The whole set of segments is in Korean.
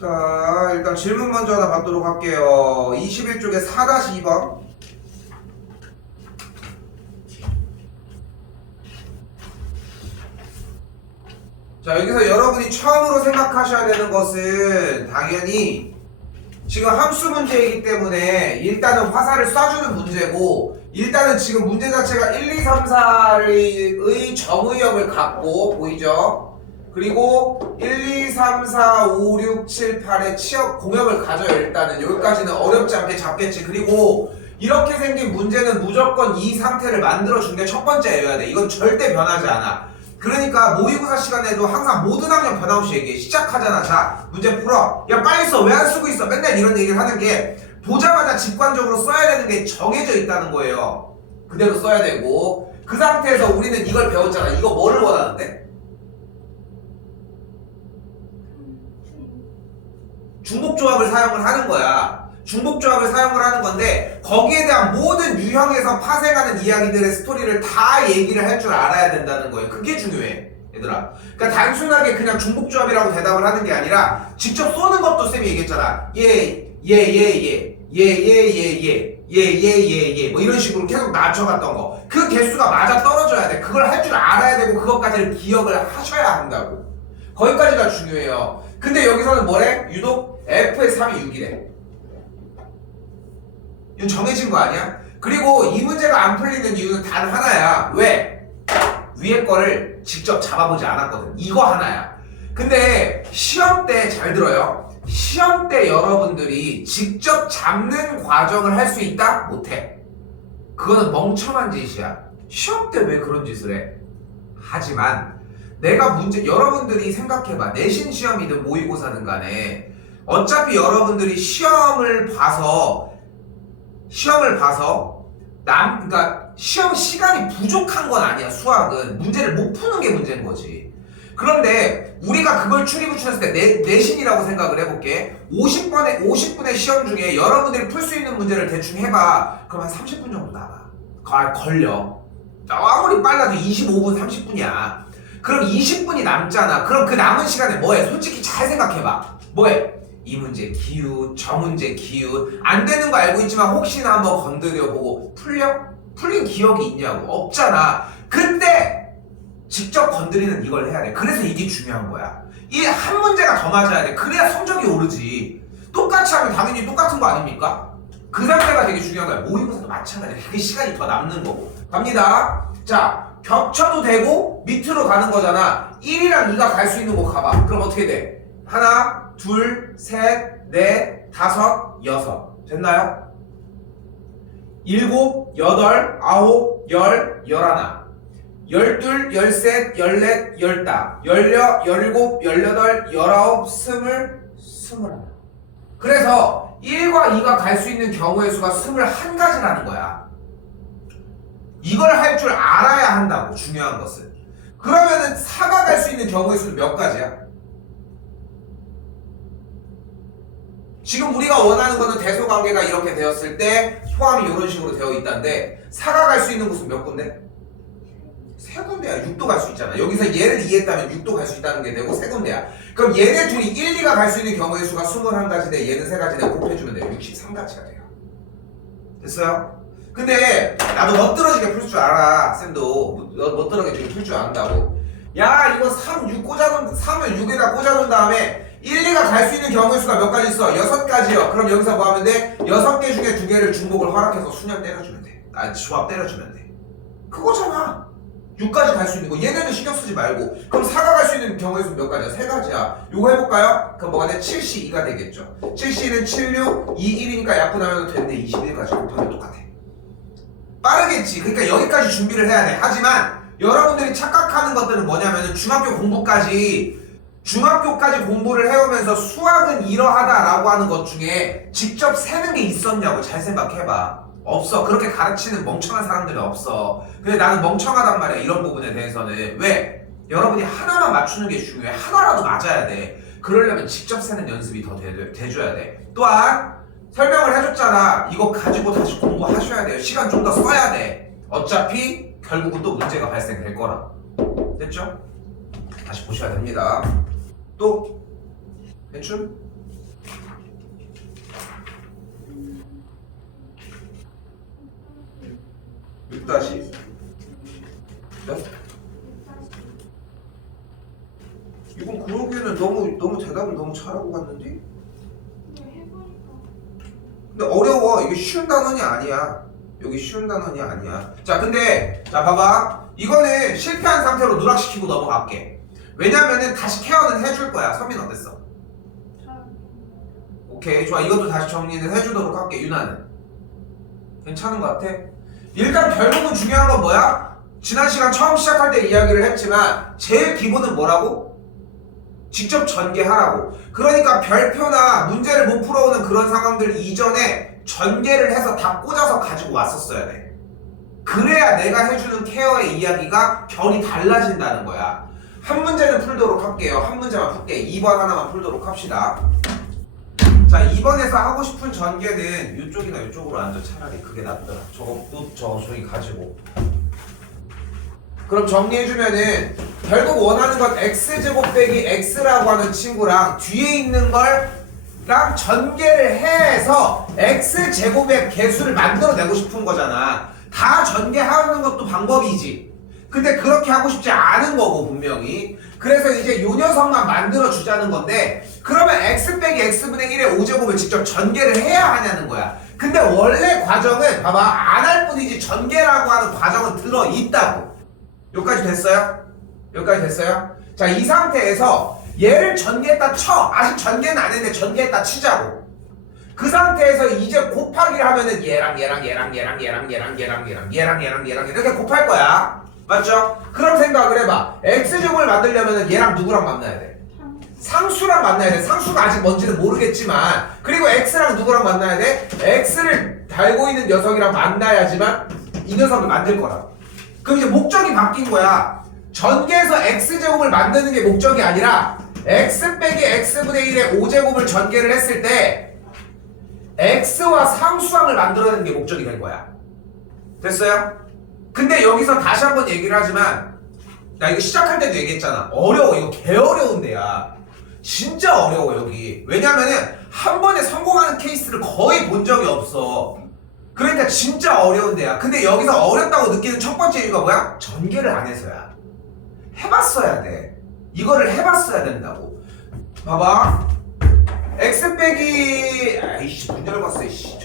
자, 일단 질문 먼저 하나 받도록 할게요. 21쪽에 4-2번. 자, 여기서 여러분이 처음으로 생각하셔야 되는 것은 당연히 지금 함수 문제이기 때문에 일단은 화살을 쏴주는 문제고, 일단은 지금 문제 자체가 1, 2, 3, 4의 정의역을 갖고 보이죠? 그리고 1, 2, 3, 4, 5, 6, 7, 8의 치역 공역을 가져요. 일단은 여기까지는 어렵지 않게 잡겠지. 그리고 이렇게 생긴 문제는 무조건 이 상태를 만들어준 게 첫 번째여야 돼. 이건 절대 변하지 않아. 그러니까 모의고사 시간에도 항상 모든 학년 변함없이 얘기해. 시작하잖아. 자, 문제 풀어. 야, 빨리 써. 왜 안 쓰고 있어? 맨날 이런 얘기를 하는 게, 보자마자 직관적으로 써야 되는 게 정해져 있다는 거예요. 그대로 써야 되고, 그 상태에서 우리는 이걸 배웠잖아. 이거 뭐를 원하는데? 중복조합을 사용을 하는 거야. 중복조합을 사용을 하는 건데, 거기에 대한 모든 유형에서 파생하는 이야기들의 스토리를 다 얘기를 할 줄 알아야 된다는 거예요. 그게 중요해, 얘들아. 그러니까 단순하게 그냥 중복조합이라고 대답을 하는 게 아니라 직접 쏘는 것도 쌤이 얘기했잖아. 예, 뭐 이런 식으로 계속 맞춰갔던 거. 그 개수가 맞아 떨어져야 돼. 그걸 할 줄 알아야 되고, 그것까지를 기억을 하셔야 한다고. 거기까지가 중요해요. 근데 여기서는 뭐래? 유독 F의 3이 6이래. 이건 정해진 거 아니야? 그리고 이 문제가 안 풀리는 이유는 단 하나야. 왜? 위에 거를 직접 잡아보지 않았거든. 이거 하나야. 근데 시험 때 잘 들어요. 시험 때 여러분들이 직접 잡는 과정을 할 수 있다? 못해. 그거는 멍청한 짓이야. 시험 때 왜 그런 짓을 해? 하지만 내가 여러분들이 생각해봐. 내신 시험이든 모의고사든 간에 어차피 여러분들이 시험을 봐서 그러니까 시험 시간이 부족한 건 아니야. 수학은 문제를 못 푸는 게 문제인 거지. 그런데 우리가 그걸 추리구출했을 때 내신이라고 생각을 해볼게. 50분의 시험 중에 여러분들이 풀 수 있는 문제를 대충 해봐. 그럼 한 30분 정도 나와. 걸려. 아무리 빨라도 25분 30분이야. 그럼 20분이 남잖아. 그럼 그 남은 시간에 뭐해? 솔직히 잘 생각해봐. 뭐해? 이 문제 기웃, 저 문제 기웃. 안 되는 거 알고 있지만 혹시나 한번 건드려보고 풀린 기억이 있냐고. 없잖아. 근데 직접 건드리는 이걸 해야 돼. 그래서 이게 중요한 거야. 이 한 문제가 더 맞아야 돼. 그래야 성적이 오르지. 똑같이 하면 당연히 똑같은 거 아닙니까? 그 상태가 되게 중요한 거야. 모의고사도 마찬가지야. 그게 시간이 더 남는 거고. 갑니다. 자, 겹쳐도 되고 밑으로 가는 거잖아. 1이랑 2가 갈 수 있는 곳 가봐. 그럼 어떻게 돼? 하나, 둘, 셋, 넷, 다섯, 여섯. 됐나요? 7, 8, 9, 10, 11, 12, 13, 14, 15, 16, 17, 18, 19, 20, 21. 그래서 1과 2가 갈 수 있는 경우의 수가 21가지라는 거야. 이걸 할 줄 알아야 한다고. 중요한 것은. 그러면은 4가 갈 수 있는 경우의 수는 몇 가지야? 지금 우리가 원하는 거는 대소관계가 이렇게 되었을 때 포함이 이런 식으로 되어 있다는데 4가 갈 수 있는 곳은 몇 군데? 3군데야. 6도 갈 수 있잖아. 여기서 얘를 이해했다면 6도 갈 수 있다는 게 되고 3군데야. 그럼 얘네 둘이 1, 2가 갈 수 있는 경우의 수가 21가지인데 얘는 3가지인데 곱해주면 돼요. 63가지가 돼요. 됐어요? 근데 나도 멋들어지게 풀 줄 알아. 쌤도 멋들어지게 풀 줄 안다고. 야, 이거 3을 6에다 꽂아놓은 다음에 1, 2가 갈 수 있는 경우의 수가 몇 가지 있어? 6가지요. 그럼 여기서 뭐 하면 돼? 6개 중에 2개를 중복을 허락해서 수냥 때려주면 돼. 조합 때려주면 돼. 그거잖아. 6까지 갈 수 있는 거. 얘네는 신경 쓰지 말고. 그럼 4가 갈 수 있는 경우의 수는 몇 가지야? 3가지야. 요거 해볼까요? 그럼 뭐가 돼? 7C2가 되겠죠. 7C는 7, 6, 2, 1이니까 약분하면 되는데 21까지 곱하면 똑같아. 빠르겠지. 그러니까 여기까지 준비를 해야 돼. 하지만 여러분들이 착각하는 것들은 뭐냐면은 중학교까지 공부를 해오면서 수학은 이러하다라고 하는 것 중에 직접 세는 게 있었냐고 잘 생각해봐. 없어. 그렇게 가르치는 멍청한 사람들은 없어. 근데 나는 멍청하단 말이야. 이런 부분에 대해서는. 왜? 여러분이 하나만 맞추는 게 중요해. 하나라도 맞아야 돼. 그러려면 직접 세는 연습이 더 돼줘야 돼. 또한 설명을 해줬잖아. 이거 가지고 다시 공부하셔야 돼요. 시간 좀 더 써야 돼. 어차피 결국은 또 문제가 발생될 거라. 됐죠? 다시 보셔야 됩니다. 또 대충 6 다시 네? 이건 그러기에는 너무 대답을 너무 잘하고 갔는데? 근데 어려워. 이게 쉬운 단원이 아니야. 여기 쉬운 단원이 아니야. 자, 근데 자 봐봐. 이거는 실패한 상태로 누락시키고 넘어갈게. 왜냐면은 다시 케어는 해줄 거야. 선민 어땠어? 오케이, 좋아. 이것도 다시 정리는 해주도록 할게. 유나는 괜찮은 것 같아? 일단 결국은 중요한 건 뭐야? 지난 시간 처음 시작할 때 이야기를 했지만 제일 기본은 뭐라고? 직접 전개하라고. 그러니까 별표나 문제를 못 풀어오는 그런 상황들 이전에 전개를 해서 다 꽂아서 가지고 왔었어야 돼. 그래야 내가 해주는 케어의 이야기가 결이 달라진다는 거야. 한 문제는 풀도록 할게요. 한 문제만 풀게. 2번 하나만 풀도록 합시다. 자, 2번에서 하고 싶은 전개는 이쪽이나 이쪽으로 앉아. 차라리 그게 낫더라. 저기 가지고. 그럼 정리해주면은 결국 원하는 건 x제곱 빼기 x라고 하는 친구랑 뒤에 있는 걸랑 전개를 해서 x제곱의 개수를 만들어내고 싶은 거잖아. 다 전개하는 것도 방법이지. 근데 그렇게 하고 싶지 않은 거고 분명히. 그래서 이제 요 녀석만 만들어주자는 건데 그러면 x 빼기 x분의 1의 5제곱을 직접 전개를 해야 하냐는 거야. 근데 원래 과정은 봐봐 안 할 뿐이지 전개라고 하는 과정은 들어있다고. 여기까지 됐어요? 여기까지 됐어요? 자, 이 상태에서 얘를 전개했다 쳐. 아직 전개는 안 했는데 전개했다 치자고. 그 상태에서 이제 곱하기를 하면은 얘랑 이렇게 곱할 거야. 맞죠? 그럼 생각을 해봐. x제곱을 만들려면은 얘랑 누구랑 만나야 돼? 상수랑 만나야 돼. 상수가 아직 뭔지는 모르겠지만 그리고 x랑 누구랑 만나야 돼? x를 달고 있는 녀석이랑 만나야지만 이 녀석을 만들 거라고. 그럼 이제 목적이 바뀐 거야. 전개해서 x제곱을 만드는 게 목적이 아니라 x 빼기 x분의 1의 5제곱을 전개를 했을 때 x와 상수항을 만들어내는 게 목적이 된 거야. 됐어요? 근데 여기서 다시 한번 얘기를 하지만 나 이거 시작할 때도 얘기했잖아. 어려워. 이거 개 어려운 데야. 진짜 어려워 여기. 왜냐면은 한 번에 성공하는 케이스를 거의 본 적이 없어. 그러니까 진짜 어려운 데야. 근데 여기서 어렵다고 느끼는 첫 번째 이유가 뭐야? 전개를 안 해서야. 해봤어야 돼. 이거를 해봤어야 된다고. 봐봐. x 빼기 아이씨 문제를 봤어 이씨.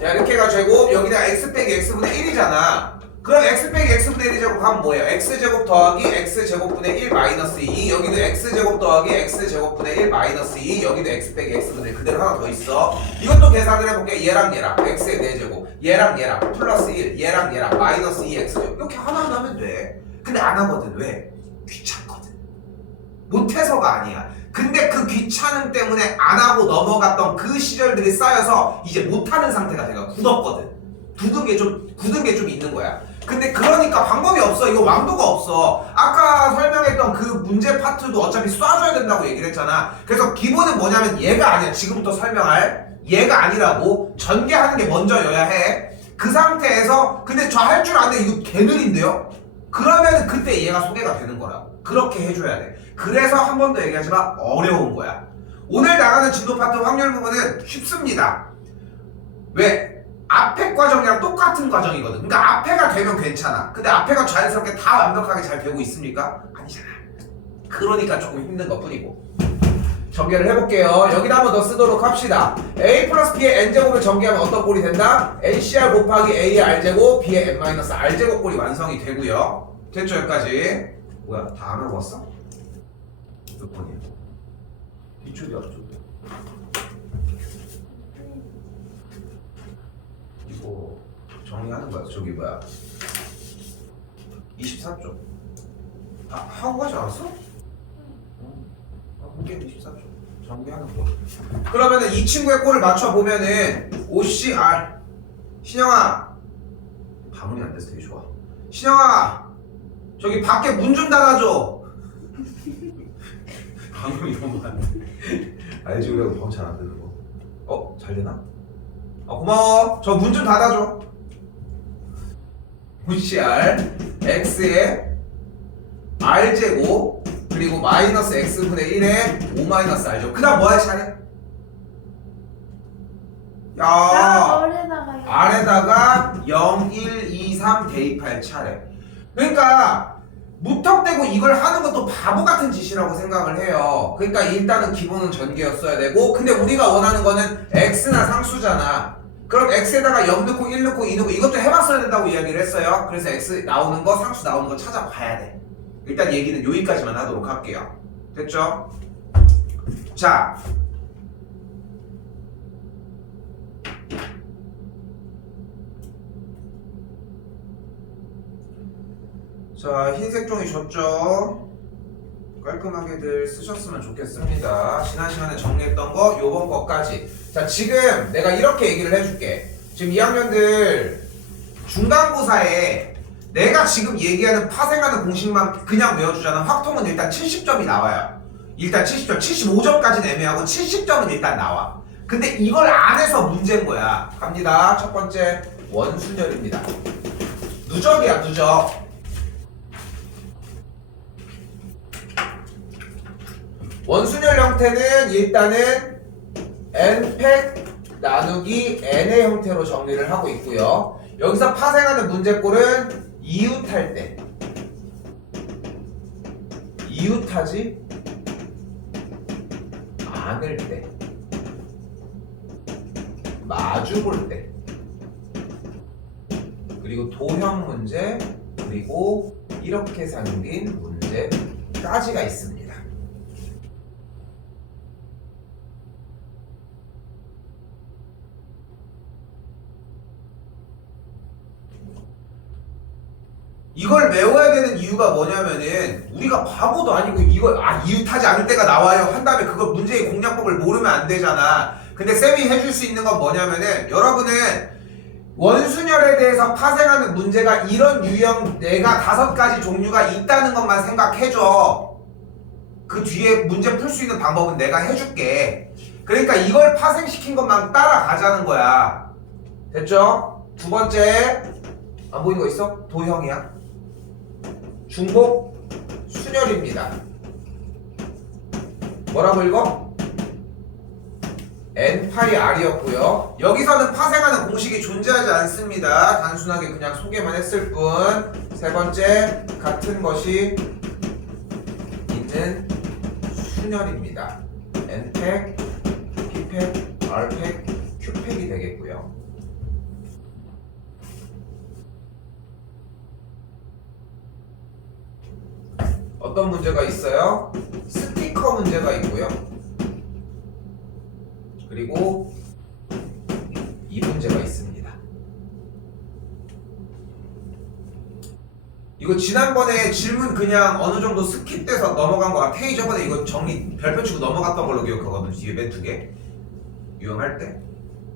자 이렇게 해가지고 여기다 x 빼기 x분의 1이잖아. 그럼 x 빼기 x분의 1이 제곱 하면 뭐예요? x제곱 더하기 x제곱분의 1 마이너스 2. 여기도 x제곱 더하기 x제곱분의 1 마이너스 2. 여기도 x 빼기 x분의 1 그대로 하나 더 있어. 이것도 계산을 해볼게. 얘랑 x의 4제곱 얘랑 플러스 1 얘랑 마이너스 2x제곱 이렇게 하나만 하면 돼. 근데 안 하거든. 왜? 귀찮거든. 못해서가 아니야. 근데 그 귀찮음 때문에 안 하고 넘어갔던 그 시절들이 쌓여서 이제 못하는 상태가 내가 굳었거든. 굳은 게 좀 있는 거야. 근데 그러니까 방법이 없어. 이거 왕도가 없어. 아까 설명했던 그 문제 파트도 어차피 쏴줘야 된다고 얘기를 했잖아. 그래서 기본은 뭐냐면 얘가 아니야. 지금부터 설명할 얘가 아니라고. 전개하는 게 먼저여야 해. 그 상태에서 근데 저 할 줄 아는데 이거 개느린데요? 그러면 그때 얘가 소개가 되는 거라고. 그렇게 해줘야 돼. 그래서 한 번 더 얘기하지만 어려운 거야. 오늘 나가는 진도 파트 확률 부분은 쉽습니다. 왜? 앞에 과정이랑 똑같은 과정이거든. 그러니까 앞에가 되면 괜찮아. 근데 앞에가 자연스럽게 다 완벽하게 잘 되고 있습니까? 아니잖아. 그러니까 조금 힘든 것 뿐이고. 전개를 해볼게요. 여기다 한번 더 쓰도록 합시다. a 플러스 b의 n제곱을 전개하면 어떤 꼴이 된다? ncr 곱하기 a의 r제곱 b의 n-r제곱 꼴이 완성이 되고요. 됐죠? 여기까지. 뭐야? 다 안 하고 왔어? 몇 번이야? 뒤쪽이 앞쪽. 이거 정리하는 거야. 저기 뭐야? 23쪽. 아, 하고 가지 않았어? 공개 24쪽. 정리하는 거. 그러면은 이 친구의 꼴을 맞춰보면은 OCR. 신영아. 방음이 안 돼서 되게 좋아. 신영아. 저기 밖에 문 좀 닫아줘. 방음이 너무 안 돼. 알지? 우리가 방음 잘 안 되는 거. 잘 되나? 고마워. 저 문 좀 닫아줘. OCR x의 r제곱 그리고 마이너스 x분의 1의 5 마이너스 r제곱. 그 다음 뭐 할 차례? 야 아래다가 아래다가 0, 1, 2, 3 대입할 차례. 그러니까 무턱대고 이걸 하는 것도 바보 같은 짓이라고 생각을 해요. 그러니까 일단은 기본은 전개였어야 되고, 근데 우리가 원하는 거는 x나 상수잖아. 그럼 x에다가 0 넣고 1 넣고 2 넣고 이것도 해봤어야 된다고 이야기를 했어요. 그래서 x 나오는 거, 상수 나오는 거 찾아봐야 돼. 일단 얘기는 여기까지만 하도록 할게요. 됐죠? 자, 자, 흰색 종이 줬죠? 깔끔하게들 쓰셨으면 좋겠습니다. 지난 시간에 정리했던 거, 요번 거까지. 자, 지금 내가 이렇게 얘기를 해줄게. 지금 2학년들 중간고사에 내가 지금 얘기하는 파생하는 공식만 그냥 외워주잖아. 확통은 일단 70점이 나와요. 일단 70점, 75점까지는 애매하고 70점은 일단 나와. 근데 이걸 안 해서 문제인 거야. 갑니다. 첫 번째, 원순열입니다. 누적이야, 누적. 원순열 형태는 일단은 n팩 나누기 n의 형태로 정리를 하고 있고요. 여기서 파생하는 문제꼴은 이웃할 때, 이웃하지 않을 때, 마주 볼 때, 그리고 도형 문제, 그리고 이렇게 생긴 문제까지가 있습니다. 이걸 외워야 되는 이유가 뭐냐면은 우리가 바보도 아니고 이걸 이웃하지 않을 때가 나와요 한 다음에 그걸 문제의 공략법을 모르면 안 되잖아. 근데 쌤이 해줄 수 있는 건 뭐냐면은 여러분은 원순열에 대해서 파생하는 문제가 이런 유형 내가 5가지 종류가 있다는 것만 생각해줘. 그 뒤에 문제 풀 수 있는 방법은 내가 해줄게. 그러니까 이걸 파생시킨 것만 따라가자는 거야. 됐죠? 두 번째, 안 보이는 거 있어? 도형이야. 중복 순열입니다. 뭐라고 읽어? n파이 r이었고요. 여기서는 파생하는 공식이 존재하지 않습니다. 단순하게 그냥 소개만 했을 뿐. 세 번째, 같은 것이 있는 순열입니다. n팩, p팩, r팩, q팩이 되겠고요. 어떤 문제가 있어요? 스티커 문제가 있고요. 그리고 이 문제가 있습니다. 이거 지난번에 질문 그냥 어느 정도 스킵돼서 넘어간 거 같아. 저번에 이거 정리 별표 치고 넘어갔던 걸로 기억하거든. 뒤에 맨 2개 유형할 때.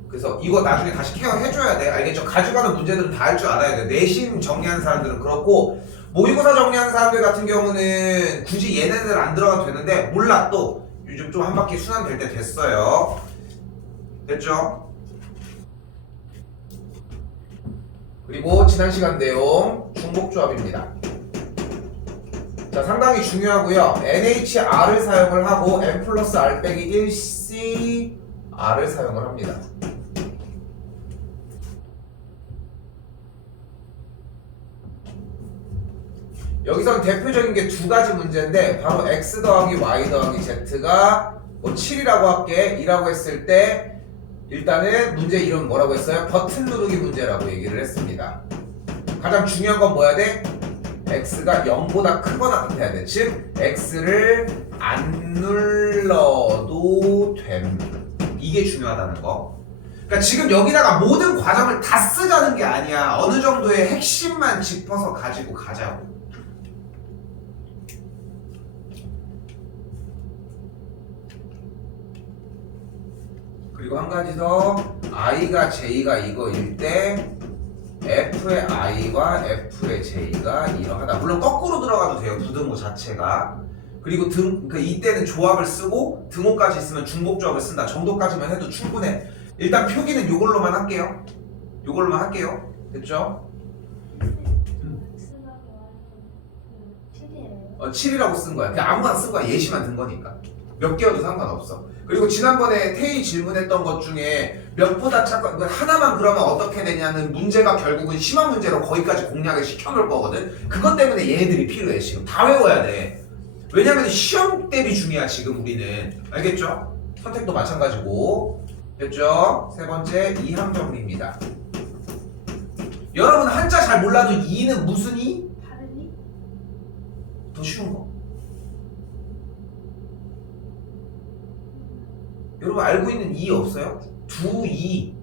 그래서 이거 나중에 다시 케어해줘야 돼. 알겠죠? 가져가는 문제들은 다 할 줄 알아야 돼. 내신 정리하는 사람들은 그렇고 모의고사 정리하는 사람들 같은 경우는 굳이 얘네들 안 들어가도 되는데 몰라. 또 요즘 좀 한 바퀴 순환될 때 됐어요. 됐죠? 그리고 지난 시간 내용 중복조합입니다. 자, 상당히 중요하고요. NHR을 사용을 하고 N 플러스 R 빼기 1CR을 사용을 합니다. 여기서는 대표적인 게 2가지 문제인데 바로 x 더하기 y 더하기 z가 뭐 7이라고 할게. 2라고 했을 때 일단은 문제 이름 뭐라고 했어요? 버튼 누르기 문제라고 얘기를 했습니다. 가장 중요한 건 뭐야 돼? x가 0보다 크거나 같아야 돼. 즉 x를 안 눌러도 됨. 이게 중요하다는 거. 그러니까 지금 여기다가 모든 과정을 다 쓰자는 게 아니야. 어느 정도의 핵심만 짚어서 가지고 가자고. 그리고 한 가지 더, i가 j가 이거일 때 f의 i와 f의 j가 이러하다. 물론 거꾸로 들어가도 돼요, 부등호 자체가. 그리고 이때는 조합을 쓰고 등호까지 있으면 중복조합을 쓴다 정도까지만 해도 충분해. 일단 표기는 요걸로만 할게요. 요걸로만 할게요. 됐죠? 7이라고 쓴 거야. 그냥 아무거나 쓴 거야. 예시만 든 거니까. 몇 개여도 상관없어. 그리고 지난번에 태희 질문했던 것 중에 몇보다 착각 하나만 그러면 어떻게 되냐는 문제가 결국은 심한 문제로 거기까지 공략을 시켜놓을 거거든. 그것 때문에 얘네들이 필요해. 지금 다 외워야 돼. 왜냐면 시험 대비 중이야 지금 우리는. 알겠죠? 선택도 마찬가지고. 됐죠? 세 번째 이항 정리입니다. 여러분 한자 잘 몰라도 이는 무슨 이? 다른 이? 더 쉬운 거. 여러분 알고 있는 이 없어요? 두 이.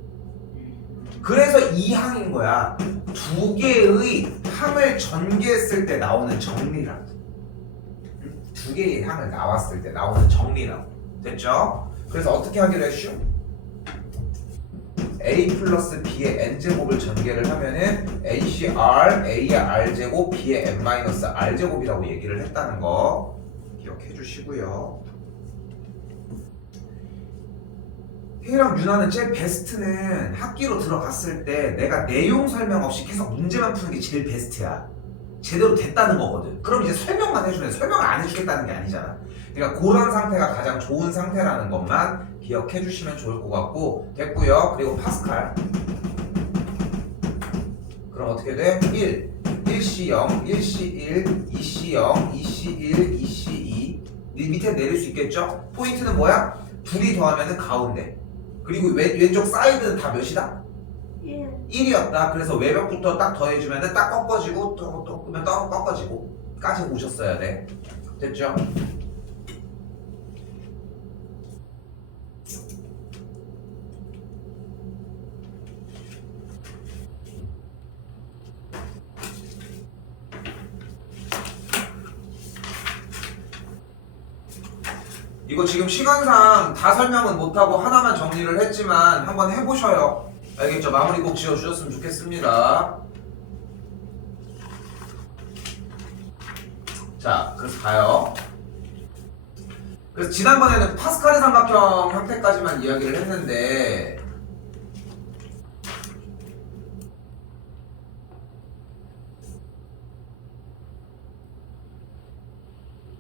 그래서 이항인 거야. 두 개의 항을 전개했을 때 나오는 정리라고. 두 개의 항을 나왔을 때 나오는 정리라고. 됐죠? 그래서 어떻게 하기로 했슈? a 플러스 b의 n제곱을 전개를 하면은 ncr a의 r제곱 b의 n 마이너스 r제곱이라고 얘기를 했다는 거 기억해 주시고요. 혜이랑 유나는 제일 베스트는 학기로 들어갔을 때 내가 내용 설명 없이 계속 문제만 푸는 게 제일 베스트야. 제대로 됐다는 거거든. 그럼 이제 설명만 해주면 설명을 안 해주겠다는 게 아니잖아. 그러니까 그런 상태가 가장 좋은 상태라는 것만 기억해 주시면 좋을 것 같고. 됐고요. 그리고 파스칼. 그럼 어떻게 돼? 1, 1C0, 1C1, 2C0, 2C1, 2C2 밑에 내릴 수 있겠죠? 포인트는 뭐야? 둘이 더하면은 가운데. 그리고 왼쪽 사이드는 다 몇이다? 1이었다. 그래서 외벽부터 딱 더해주면은 딱 꺾어지고 또 끄면 또 꺾어지고 까지 오셨어야 돼. 됐죠? 이거 지금 시간상 다 설명은 못하고 하나만 정리를 했지만 한번 해보셔요. 알겠죠? 마무리 꼭 지어주셨으면 좋겠습니다. 자, 그래서 가요. 그래서 지난번에는 파스칼의 삼각형 형태까지만 이야기를 했는데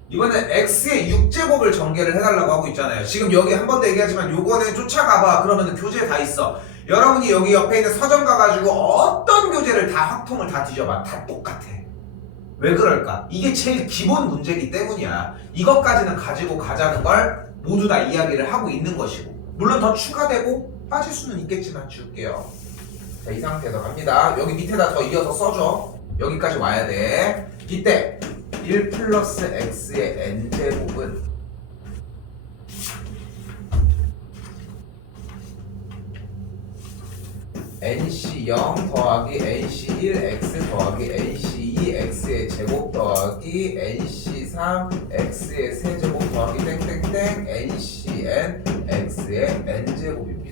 이번엔 x의 6제곱을 전개를 해달라고 하고 있잖아요. 지금 여기 한 번 더 얘기하지만 요거는 쫓아가봐. 그러면 교재에 다 있어. 여러분이 여기 옆에 있는 서점 가가지고 어떤 교재를 다 확통을 다 뒤져봐. 다 똑같아. 왜 그럴까? 이게 제일 기본 문제이기 때문이야. 이것까지는 가지고 가자는 걸 모두 다 이야기를 하고 있는 것이고, 물론 더 추가되고 빠질 수는 있겠지만 줄게요. 자, 이 상태에서 갑니다. 여기 밑에다 더 이어서 써줘. 여기까지 와야 돼. 이때 1 플러스 x의 n제곱은 nc0 더하기 nc1 x 더하기 nc2 x의 제곱 더하기 nc3 x의 세제곱 더하기 땡땡땡 ncn x의 n제곱입니다.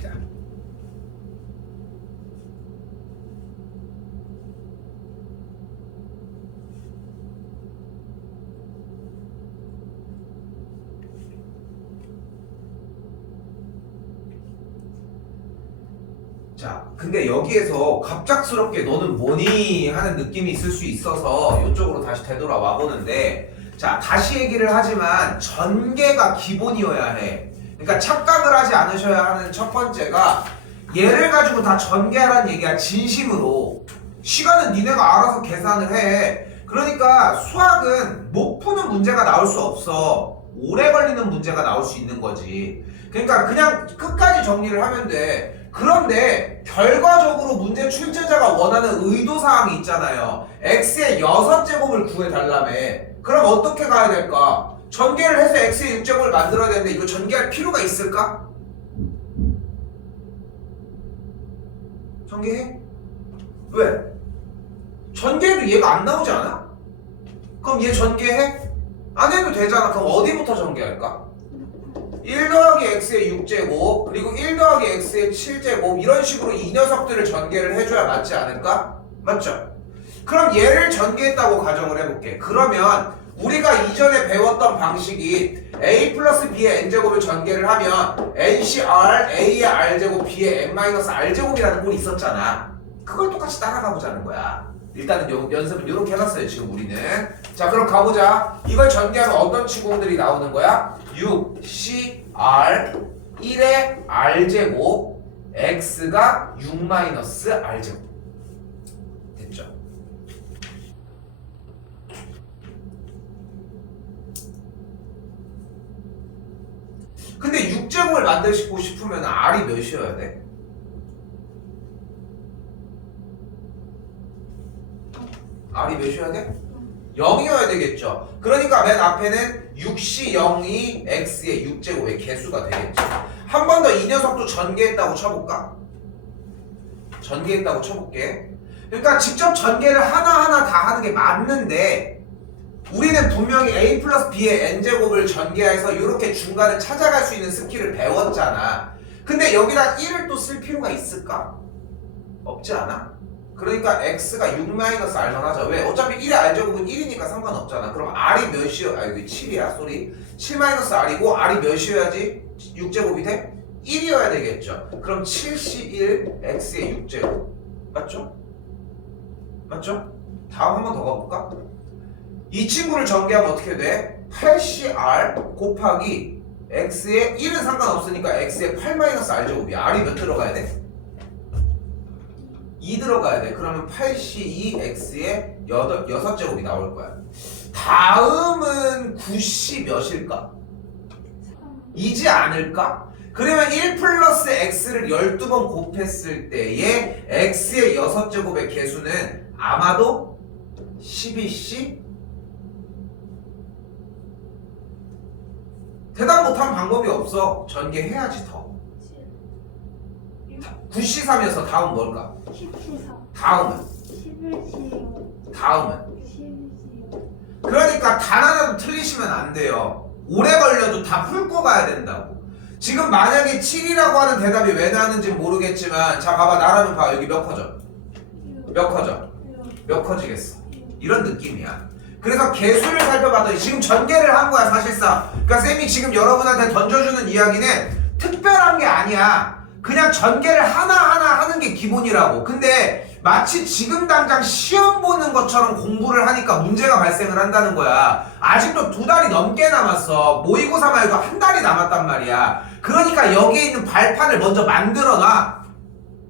자, 근데 여기에서 갑작스럽게 너는 뭐니? 하는 느낌이 있을 수 있어서 이쪽으로 다시 되돌아와 보는데, 자, 다시 얘기를 하지만 전개가 기본이어야 해. 그러니까 착각을 하지 않으셔야 하는 첫 번째가 얘를 가지고 다 전개하라는 얘기야. 진심으로. 시간은 니네가 알아서 계산을 해. 그러니까 수학은 못 푸는 문제가 나올 수 없어. 오래 걸리는 문제가 나올 수 있는 거지. 그러니까 그냥 끝까지 정리를 하면 돼. 그런데 결과적으로 문제 출제자가 원하는 의도사항이 있잖아요. x의 6제곱을 구해달라며. 그럼 어떻게 가야 될까? 전개를 해서 x의 6제곱을 만들어야 되는데 이거 전개할 필요가 있을까? 전개해? 왜? 전개해도 얘가 안 나오지 않아? 그럼 얘 전개해? 안 해도 되잖아. 그럼 어디부터 전개할까? 1 더하기 x의 6제곱 그리고 1 더하기 x의 7제곱 이런 식으로 이 녀석들을 전개를 해줘야 맞지 않을까? 맞죠? 그럼 얘를 전개했다고 가정을 해볼게. 그러면 우리가 이전에 배웠던 방식이 a 플러스 b의 n제곱을 전개를 하면 ncr a의 r제곱 b의 n-r제곱이라는 꼴이 있었잖아. 그걸 똑같이 따라가 보자는 거야. 일단은 연습은 이렇게 해놨어요 지금 우리는. 자, 그럼 가보자. 이걸 전개하면 어떤 치공들이 나오는 거야? 6CR 1의 R제곱 X가 6-R제곱 됐죠? 근데 6제곱을 만들고 싶으면 R이 몇이어야 돼? R이 몇이어야 돼? 0이어야 되겠죠. 그러니까 맨 앞에는 6C 0이 X의 6제곱의 개수가 되겠죠. 한 번 더 이 녀석도 전개했다고 쳐볼까? 전개했다고 쳐볼게. 그러니까 직접 전개를 하나하나 다 하는 게 맞는데 우리는 분명히 A 플러스 B의 N제곱을 전개해서 이렇게 중간을 찾아갈 수 있는 스킬을 배웠잖아. 근데 여기다 1을 또 쓸 필요가 있을까? 없지 않아? 그러니까 X가 6-R만 하자. 왜? 어차피 1의 R제곱은 1이니까 상관없잖아. 그럼 R이 몇이어? 아, 이거 7이야. 쏘리. 7-R이고 R이 몇이어야지 6제곱이 돼? 1이어야 되겠죠. 그럼 7C1 X의 6제곱. 맞죠? 맞죠? 다음 한 번 더 가볼까? 이 친구를 전개하면 어떻게 돼? 8CR 곱하기 X의 1은 상관없으니까 X의 8-R제곱이야. R이 몇 들어가야 돼? 2 들어가야 돼. 그러면 8C2X의 6제곱이 나올 거야. 다음은 9C 몇일까? 2지 않을까? 그러면 1 플러스 X를 12번 곱했을 때의 X의 6제곱의 개수는 아마도 12C? 대답 못한 방법이 없어. 전개해야지 더. 9C3이어서 다음 뭘까? 10C4 다음은? 11C5 다음은? 11C5 그러니까 단 하나도 틀리시면 안 돼요. 오래 걸려도 다 풀고 가야 된다고. 지금 만약에 7이라고 하는 대답이 왜 나왔는지 모르겠지만 자 봐봐 나라면 봐. 여기 몇 커져? 몇 커져? 몇 커지겠어? 이런 느낌이야. 그래서 개수를 살펴봤더니 지금 전개를 한 거야 사실상. 그러니까 쌤이 지금 여러분한테 던져주는 이야기는 특별한 게 아니야. 그냥 전개를 하나하나 하는 게 기본이라고. 근데 마치 지금 당장 시험 보는 것처럼 공부를 하니까 문제가 발생을 한다는 거야. 아직도 2달이 넘게 남았어. 모의고사 말고 1달이 남았단 말이야. 그러니까 여기에 있는 발판을 먼저 만들어놔.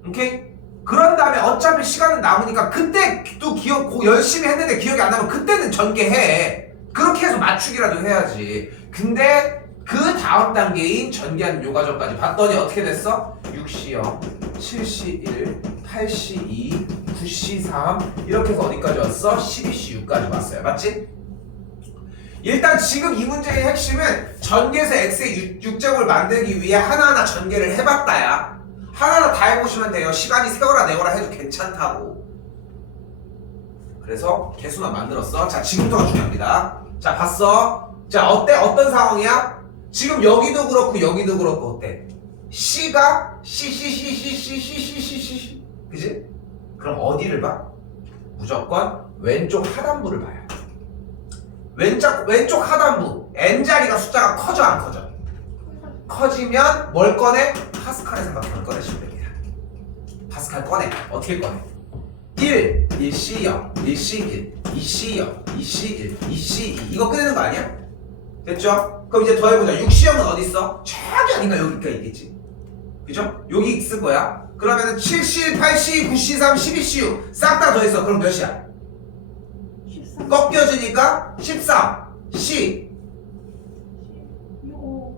오케이? 그런 다음에 어차피 시간은 남으니까 그때 또 열심히 했는데 기억이 안 나면 그때는 전개해. 그렇게 해서 맞추기라도 해야지. 근데 그 다음 단계인 전개하는 요 과정까지 봤더니 어떻게 됐어? 6C0, 7C1, 8C2, 9C3 이렇게 해서 어디까지 왔어? 12C6까지 왔어요. 맞지? 일단 지금 이 문제의 핵심은 전개해서 X의 6제곱을 만들기 위해 하나하나 전개를 해봤다야. 하나하나 다 해보시면 돼요. 시간이 세거나 내거나 해도 괜찮다고. 그래서 개수만 만들었어. 자, 지금부터가 중요합니다. 자, 봤어? 자, 어때? 어떤 상황이야? 지금 여기도 그렇고 여기도 그렇고 어때? C가 C 그지? 그럼 어디를 봐? 무조건 왼쪽 하단부를 봐요. 왼쪽 하단부 N자리가 숫자가 커져 안 커져? 커지면 뭘 꺼내? 파스칼의 삼각형을 꺼내시면 됩니다. 파스칼 꺼내. 어떻게 꺼내? 1, 1C0, 1C1, 2C0, 2C1, 2C2 이거 꺼내는 거 아니야? 됐죠? 그럼 이제 더해보자. 6C0은 어디 있어? 저기 아닌가 여기가 있겠지. 그죠? 여기 있을 거야. 그러면은 7C1, 8C2, 9C3, 12C6 싹 다 더했어. 그럼 몇이야? 13 꺾여지니까 14 C 5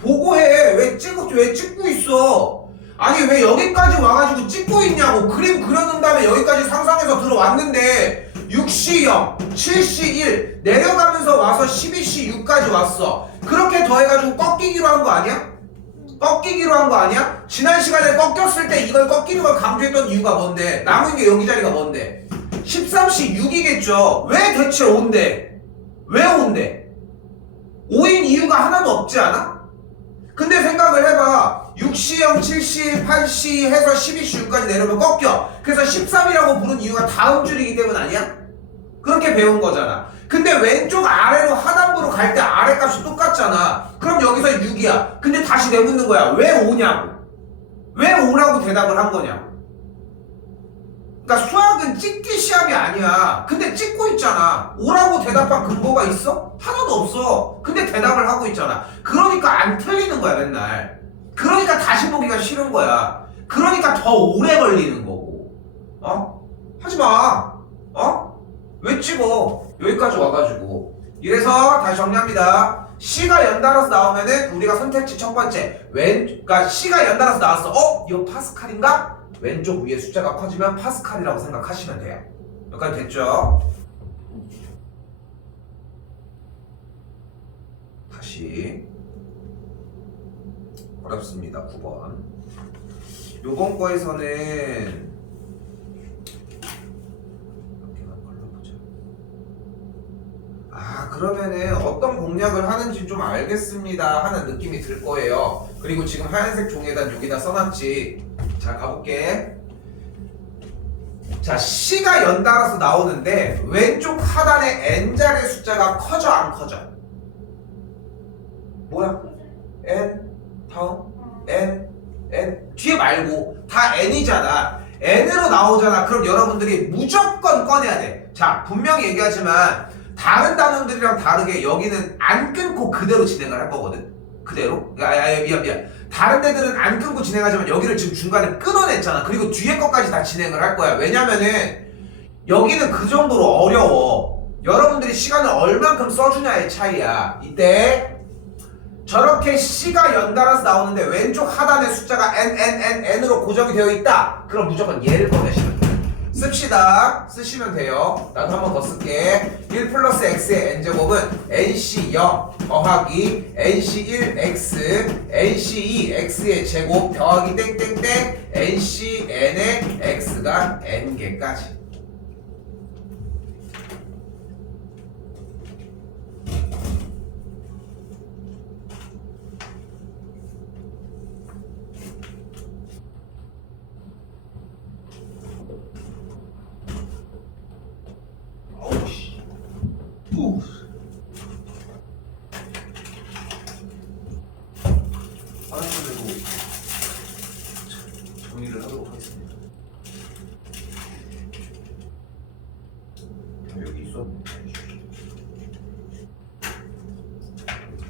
보고해. 왜 찍고 있어? 아니 왜 여기까지 와가지고 찍고 있냐고. 그림 그려놓은 다음에 여기까지 상상해서 들어왔는데 6C0, 7C1 내려가면서 와서 12C6까지 왔어. 그렇게 더해가지고 꺾이기로 한 거 아니야? 꺾이기로 한 거 아니야? 지난 시간에 꺾였을 때 이걸 꺾이는 걸 강조했던 이유가 뭔데? 남은 게 여기 자리가 뭔데? 13C6이겠죠. 왜 대체 5인데? 왜 5인데? 5인 이유가 하나도 없지 않아? 근데 생각을 해봐. 6C0, 7C1, 8C 해서 12C6까지 내려오면 꺾여. 그래서 13이라고 부른 이유가 다음 줄이기 때문 아니야? 그렇게 배운 거잖아. 근데 왼쪽 아래로 하단부로 갈 때 아래 값이 똑같잖아. 그럼 여기서 6이야. 근데 다시 내묻는 거야. 왜 5냐고. 왜 5라고 대답을 한 거냐고. 그러니까 수학은 찍기 시합이 아니야. 근데 찍고 있잖아. 오라고 대답한 근거가 있어? 하나도 없어. 근데 대답을 하고 있잖아. 그러니까 안 틀리는 거야 맨날. 그러니까 다시 보기가 싫은 거야. 그러니까 더 오래 걸리는 거고. 하지마. 왜 찍어? 여기까지 와가지고. 이래서 다시 정리합니다. C가 연달아서 나오면은 우리가 선택지 첫 번째 그러니까 C가 연달아서 나왔어. 이거 파스칼인가? 왼쪽 위에 숫자가 커지면 파스칼이라고 생각하시면 돼요. 여기까지 됐죠? 다시 어렵습니다. 9번. 요번 거에서는 그러면은 어떤 공략을 하는지 좀 알겠습니다 하는 느낌이 들 거예요. 그리고 지금 하얀색 종이에다 여기다 써놨지. 자, 가볼게. 자, C가 연달아서 나오는데 왼쪽 하단에 N자리의 숫자가 커져 안 커져? 뭐야? N 다음 N 뒤에 말고 다 N이잖아. N으로 나오잖아. 그럼 여러분들이 무조건 꺼내야 돼. 자, 분명히 얘기하지만 다른 단원들이랑 다르게 여기는 안 끊고 그대로 진행을 할 거거든. 그대로? 미안. 다른 데들은 안 끊고 진행하지만 여기를 지금 중간에 끊어냈잖아. 그리고 뒤에 것까지 다 진행을 할 거야. 왜냐면은 여기는 그 정도로 어려워. 여러분들이 시간을 얼만큼 써주냐의 차이야. 이때 저렇게 C가 연달아서 나오는데 왼쪽 하단의 숫자가 N으로 고정이 되어 있다. 그럼 무조건 얘를 꺼내시면 돼요. 씁시다. 쓰시면 돼요. 나도 한 번 더 쓸게. 1 플러스 x의 n제곱은 nc0 더하기 nc1x nc2x의 제곱 더하기 땡땡땡 ncn의 x가 n개까지. 화장실에도 정리를 하도록 하겠습니다. 여기 있었네.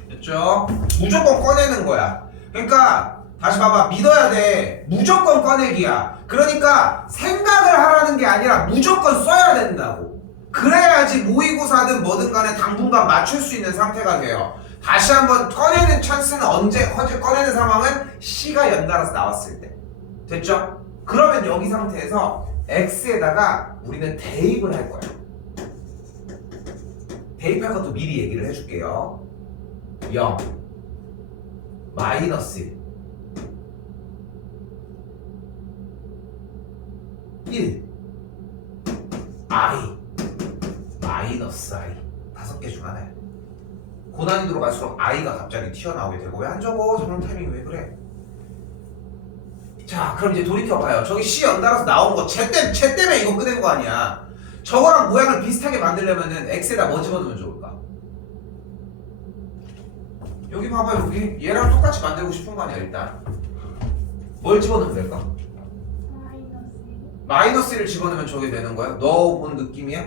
됐죠? 무조건 꺼내는 거야. 그러니까 다시 봐봐. 믿어야 돼. 무조건 꺼내기야. 그러니까 생각을 하라는 게 아니라 무조건 써야 된다고. 그래야지 모의고사든 뭐든 간에 당분간 맞출 수 있는 상태가 돼요. 다시 한번 꺼내는 찬스는 언제 꺼내는 상황은 C가 연달아서 나왔을 때. 됐죠? 그러면 여기 상태에서 X에다가 우리는 대입을 할 거예요. 대입할 것도 미리 얘기를 해줄게요. 0 마이너스 1 I 마이너스 I 5개 중 하나야. 고난이도로 갈수록 I가 갑자기 튀어나오게 되고 왜 안 적어? 저런 타이밍이 왜 그래? 자, 그럼 이제 돌이켜봐요. 저기 C 연달아서 나온 거 쟤 때문에 이거 꺼낸 거 아니야. 저거랑 모양을 비슷하게 만들려면은 X에다 뭐 집어넣으면 좋을까? 여기 봐봐. 여기 얘랑 똑같이 만들고 싶은 거 아니야. 일단 뭘 집어넣으면 될까? 마이너스 1을 집어넣으면 저게 되는 거야? 넣어본 느낌이야?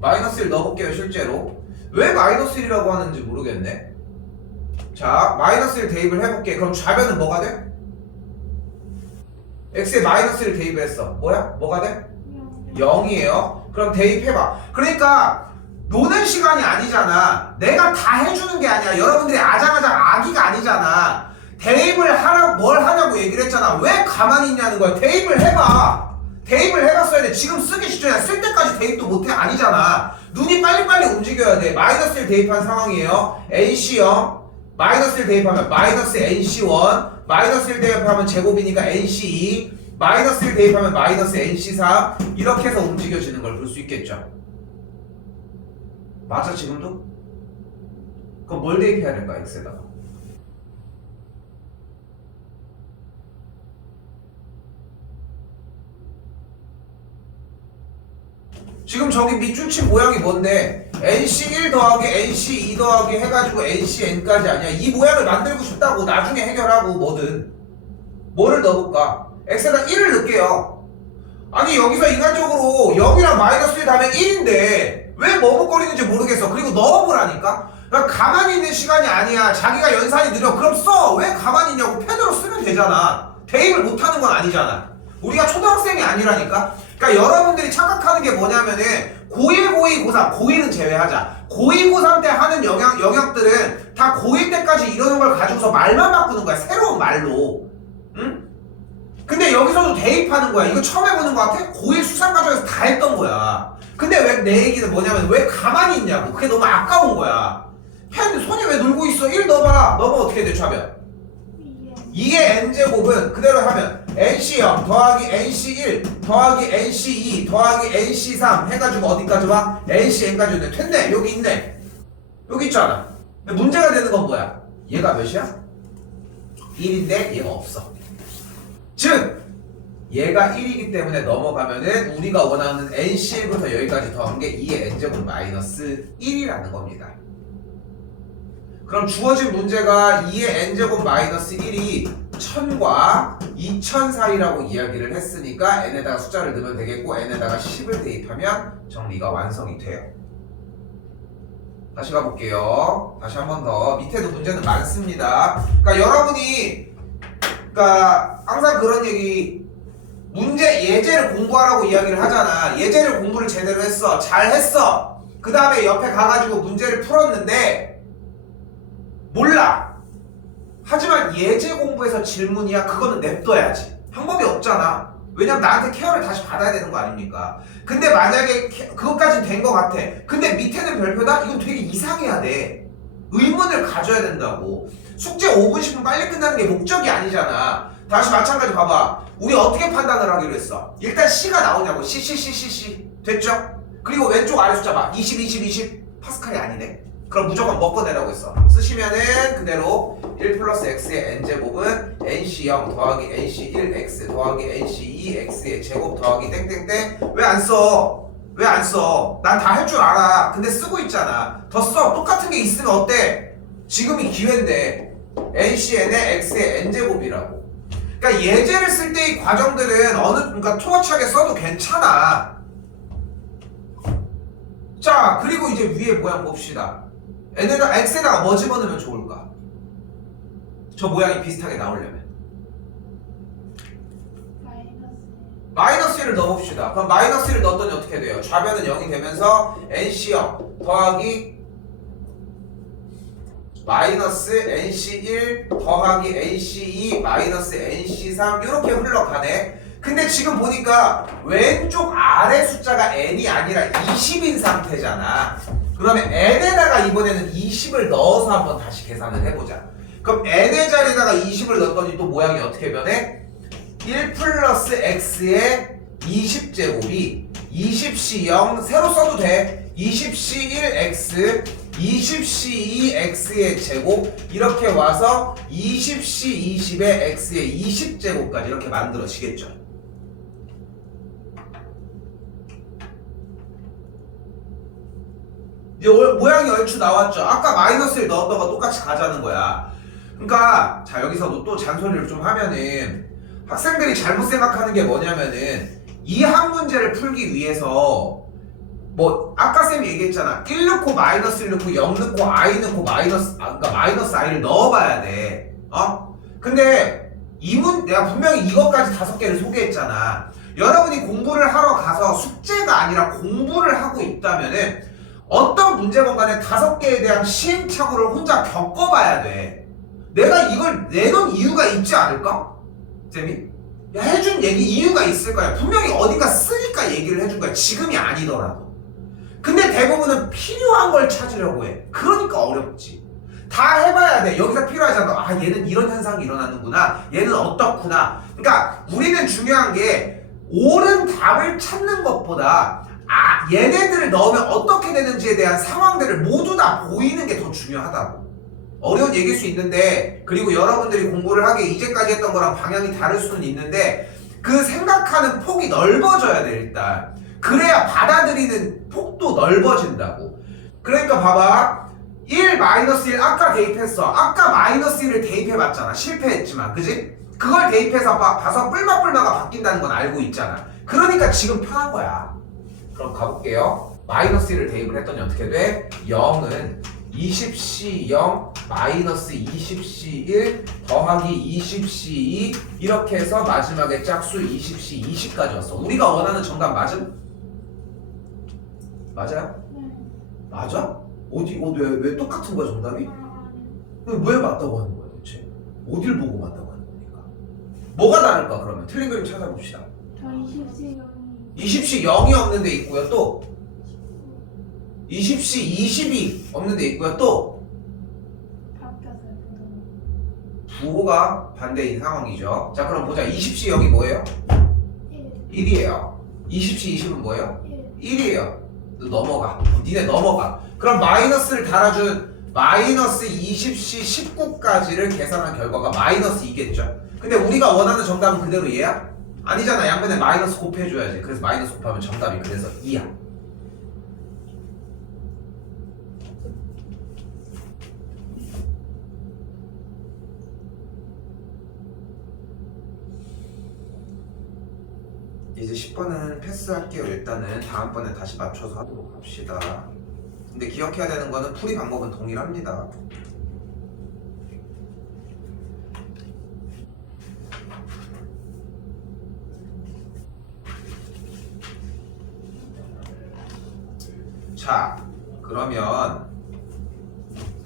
마이너스 1 넣어볼게요. 실제로 왜 마이너스 1이라고 하는지 모르겠네. 자, 마이너스 1 대입을 해볼게. 그럼 좌변은 뭐가 돼? x에 마이너스 1 대입을 했어. 뭐가 돼? 0이에요. 그럼 대입해봐. 그러니까 노는 시간이 아니잖아. 내가 다 해주는 게 아니야. 여러분들이 아장아장 아기가 아니잖아. 대입을 하라고 뭘 하냐고 얘기를 했잖아. 왜 가만히 있냐는 거야. 대입을 해봐. 대입을 해봤어야 돼. 지금 쓰기 직전이야. 쓸 때까지 대입도 못해. 아니잖아. 눈이 빨리빨리 움직여야 돼. 마이너스 1 대입한 상황이에요. NC0 마이너스 1 대입하면 마이너스 NC1 마이너스 1 대입하면 제곱이니까 NC2 마이너스 1 대입하면 마이너스 NC3 이렇게 해서 움직여지는 걸 볼 수 있겠죠. 맞아 지금도? 그럼 뭘 대입해야 될까 X에다가? 지금 저기 밑줄친 모양이 뭔데? NC1 더하기 NC2 더하기 해가지고 NCN까지 아니야? 이 모양을 만들고 싶다고. 나중에 해결하고 뭐든. 뭐를 넣어볼까? X에다 1을 넣을게요. 아니 여기서 인간적으로 0이랑 마이너스 1 하면 1인데 왜 머뭇거리는지 모르겠어. 그리고 넣어보라니까. 그러니까 가만히 있는 시간이 아니야. 자기가 연산이 느려. 그럼 써. 왜 가만히 있냐고. 펜으로 쓰면 되잖아. 대입을 못하는 건 아니잖아. 우리가 초등학생이 아니라니까. 그러니까 여러분들이 착각하는 게 뭐냐면은 고1, 고2, 고3, 고1은 제외하자. 고2, 고3 때 하는 영역들은 다 고1 때까지 이러는 걸 가지고서 말만 바꾸는 거야. 새로운 말로. 응? 근데 여기서도 대입하는 거야. 이거 처음 해보는 거 같아? 고1 수상 과정에서 다 했던 거야. 근데 왜 내 얘기는 뭐냐면 왜 가만히 있냐고. 그게 너무 아까운 거야. 펜 손이 왜 놀고 있어? 1 넣어봐. 넣으면 어떻게 돼, 차면? 2의 n제곱은 그대로 하면 nc0 더하기 nc1 더하기 nc2 더하기 nc3 해가지고 어디까지 와? ncn까지 오네. 됐네. 여기 있네. 여기 있잖아. 근데 문제가 되는 건 뭐야? 얘가 몇이야? 1인데 얘가 없어. 즉 얘가 1이기 때문에 넘어가면은 우리가 원하는 nc1부터 여기까지 더한 게 2의 n제곱 마이너스 1이라는 겁니다. 그럼 주어진 문제가 2의 n제곱 마이너스 1이 1000과 2000 사이라고 이야기를 했으니까 n에다가 숫자를 넣으면 되겠고 n에다가 10을 대입하면 정리가 완성이 돼요. 다시 가볼게요. 다시 한 번 더. 밑에도 문제는 많습니다. 그러니까 여러분이 항상 그런 얘기, 문제 예제를 공부하라고 이야기를 하잖아. 예제를 공부를 제대로 했어. 잘 했어. 그 다음에 옆에 가가지고 문제를 풀었는데 몰라. 하지만 예제 공부에서 질문이야. 그거는 냅둬야지. 방법이 없잖아. 왜냐면 나한테 케어를 다시 받아야 되는 거 아닙니까? 근데 만약에 그것까진 된 거 같아. 근데 밑에는 별표다? 이건 되게 이상해야 돼. 의문을 가져야 된다고. 숙제 5분 10분 빨리 끝나는 게 목적이 아니잖아. 다시 마찬가지 봐봐. 우리 어떻게 판단을 하기로 했어? 일단 C가 나오냐고. C 됐죠? 그리고 왼쪽 아래 숫자 봐. 20 파스칼이 아니네. 그럼 무조건 먹어내라고 했어. 쓰시면은 그대로 1 플러스 x의 n제곱은 nc0 더하기 nc1x 더하기 nc2x의 제곱 더하기 땡땡땡. 왜 안 써? 왜 안 써? 난 다 할 줄 알아. 근데 쓰고 있잖아. 더 써. 똑같은 게 있으면 어때? 지금이 기회인데 ncn의 x의 n제곱이라고. 그러니까 예제를 쓸 때 이 과정들은 그러니까 투어치하게 써도 괜찮아. 자, 그리고 이제 위에 모양 봅시다. x에다가 뭐 집어넣으면 좋을까? 저 모양이 비슷하게 나오려면 마이너스 1을 넣어봅시다. 그럼 마이너스 1을 넣었더니 어떻게 돼요? 좌변은 0이 되면서 nc0 더하기 마이너스 nc1 더하기 nc2 마이너스 nc3 이렇게 흘러가네. 근데 지금 보니까 왼쪽 아래 숫자가 n이 아니라 20인 상태잖아. 그러면 n에다가 이번에는 20을 넣어서 한번 다시 계산을 해보자. 그럼 n의 자리에다가 20을 넣었더니 또 모양이 어떻게 변해? 1 플러스 x의 20제곱이 20c0 세로 써도 돼. 20c1x 20c2x의 제곱 이렇게 와서 20c20의 x의 20제곱까지 이렇게 만들어지겠죠. 이제 모양이 얼추 나왔죠. 아까 마이너스를 넣었던 거 똑같이 가자는 거야. 그러니까 자 여기서 또 잔소리를 좀 하면은 학생들이 잘못 생각하는 게 뭐냐면은 이 한 문제를 풀기 위해서 뭐 아까 쌤이 얘기했잖아. 1 넣고 마이너스 1 넣고 0 넣고 i 넣고 그러니까 마이너스 i를 넣어봐야 돼. 근데 내가 분명히 이것까지 5개를 소개했잖아. 여러분이 공부를 하러 가서 숙제가 아니라 공부를 하고 있다면은 어떤 문제건 간에 5개에 대한 시행착오를 혼자 겪어봐야 돼. 내가 이걸 내놓은 이유가 있지 않을까? 쌤이? 야, 해준 얘기 이유가 있을 거야. 분명히 어딘가 쓰니까 얘기를 해준 거야. 지금이 아니더라도. 근데 대부분은 필요한 걸 찾으려고 해. 그러니까 어렵지. 다 해봐야 돼. 여기서 필요하잖아. 아, 얘는 이런 현상이 일어나는구나. 얘는 어떻구나. 그러니까 우리는 중요한 게 옳은 답을 찾는 것보다 얘네들을 넣으면 어떻게 되는지에 대한 상황들을 모두 다 보이는 게 더 중요하다고. 어려운 얘기일 수 있는데, 그리고 여러분들이 공부를 하기에 이제까지 했던 거랑 방향이 다를 수는 있는데 그 생각하는 폭이 넓어져야 돼. 일단 그래야 받아들이는 폭도 넓어진다고. 그러니까 봐봐, 1 아까 대입했어. 아까 마이너스 1을 대입해봤잖아. 실패했지만, 그지? 그걸 대입해서 봐서 뿔마가 바뀐다는 건 알고 있잖아. 그러니까 지금 편한 거야. 그럼 가볼게요. 마이너스 1을 대입을 했더니 어떻게 돼? 0은 20C 0 마이너스 20C 1 더하기 20C 2 이렇게 해서 마지막에 짝수 20C 20까지 왔어. 우리가 원하는 정답 맞음? 맞아요? 네. 맞아? 왜 똑같은 거야 정답이? 아, 왜 맞다고 하는 거야 대체? 어딜 보고 맞다고 하는 겁니까? 뭐가 다를까 그러면? 틀린 그림 찾아봅시다. 저 20시 0이 20시 0이 없는 데 있고요. 또 20시 20이 없는 데 있고요. 또 바뀌었어요. 부호가 반대인 상황이죠. 자 그럼 보자. 20시 0이 뭐예요? 1, 1이에요. 20시 20은 뭐예요? 1, 1이에요. 너 넘어가. 니네 넘어가. 그럼 마이너스를 달아준 마이너스 20시 19까지를 계산한 결과가 마이너스 2겠죠. 근데 우리가 원하는 정답은 그대로 얘야? 아니잖아. 양변에 마이너스 곱해줘야지. 그래서 마이너스 곱하면 정답이 그래서 2야. 이제 10번은 패스할게요. 일단은 다음번에 다시 맞춰서 하도록 합시다. 근데 기억해야 되는 거는 풀이 방법은 동일합니다. 자, 그러면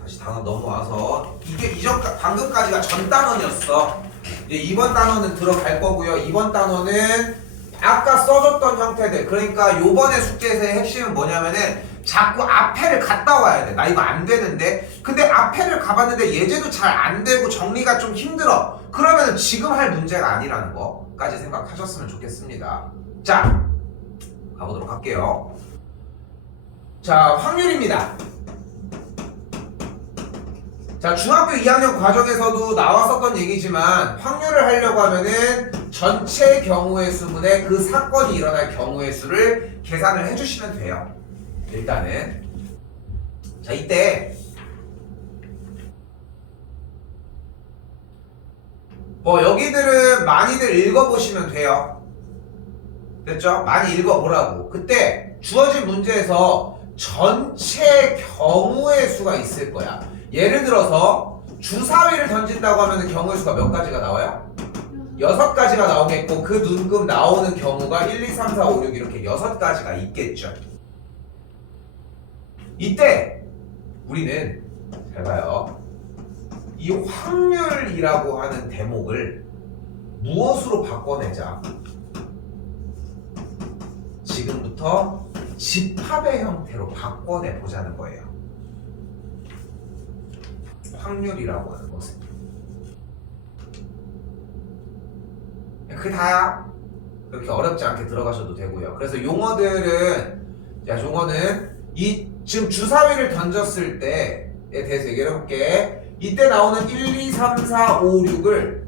다시 단어 넘어와서 이게 방금까지가 전 단원이었어. 이제 이번 단원은 들어갈 거고요. 이번 단원은 아까 써줬던 형태들. 그러니까 요번에 숙제에서의 핵심은 뭐냐면은 자꾸 앞에를 갔다 와야 돼. 나 이거 안 되는데. 근데 앞에를 가봤는데 예제도 잘 안 되고 정리가 좀 힘들어. 그러면 지금 할 문제가 아니라는 거까지 생각하셨으면 좋겠습니다. 자, 가보도록 할게요. 자, 확률입니다. 자, 중학교 2학년 과정에서도 나왔었던 얘기지만 확률을 하려고 하면은 전체 경우의 수분의 그 사건이 일어날 경우의 수를 계산을 해주시면 돼요. 일단은 자, 이때 뭐 여기들은 많이들 읽어보시면 돼요. 됐죠? 많이 읽어보라고. 그때 주어진 문제에서 전체 경우의 수가 있을 거야. 예를 들어서 주사위를 던진다고 하면 경우의 수가 몇 가지가 나와요? 6가지가 나오겠고 그 눈금 나오는 경우가 1, 2, 3, 4, 5, 6 이렇게 6가지가 있겠죠. 이때 우리는 잘 봐요. 이 확률이라고 하는 대목을 무엇으로 바꿔내자? 지금부터 집합의 형태로 바꿔내 보자는 거예요. 확률이라고 하는 것은 그게 다야. 그렇게 어렵지 않게 들어가셔도 되고요. 그래서 용어들은 이 지금 주사위를 던졌을 때에 대해서 얘기를 해볼게. 이때 나오는 1, 2, 3, 4, 5, 6을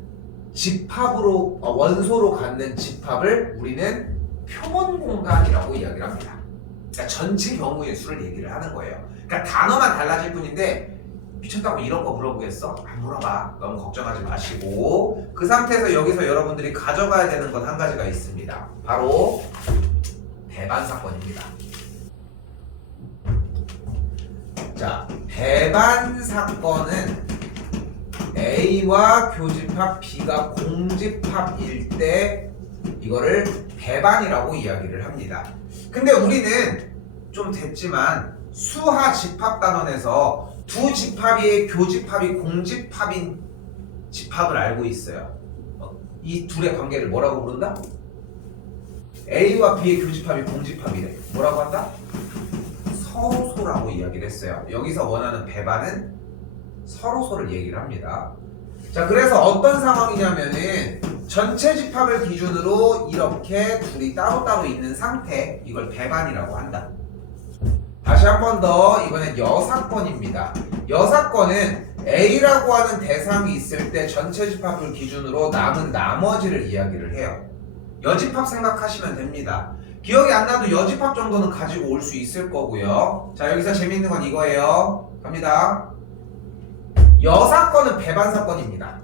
집합으로 원소로 갖는 집합을 우리는 표본 공간이라고 이야기를 합니다. 그러니까 전체 경우의 수를 얘기를 하는 거예요. 그러니까 단어만 달라질 뿐인데 미쳤다고 이런 거 물어보겠어? 안 물어봐. 너무 걱정하지 마시고 그 상태에서 여기서 여러분들이 가져가야 되는 건 한 가지가 있습니다. 바로 배반 사건입니다. 자, 배반 사건은 A와 교집합 B가 공집합일 때 이거를 배반이라고 이야기를 합니다. 근데 우리는 좀 됐지만 수하 집합 단원에서 두 집합이 교집합이 공집합인 집합을 알고 있어요. 이 둘의 관계를 뭐라고 부른다? A와 B의 교집합이 공집합이래. 뭐라고 한다? 서로소라고 이야기를 했어요. 여기서 원하는 배반은 서로소를 얘기를 합니다. 자, 그래서 어떤 상황이냐면은 전체 집합을 기준으로 이렇게 둘이 따로따로 있는 상태, 이걸 배반이라고 한다. 다시 한 번 더, 이번엔 여사건입니다. 여사건은 A라고 하는 대상이 있을 때 전체 집합을 기준으로 남은 나머지를 이야기를 해요. 여집합 생각하시면 됩니다. 기억이 안 나도 여집합 정도는 가지고 올 수 있을 거고요. 자, 여기서 재밌는 건 이거예요. 갑니다. 여사건은 배반 사건입니다.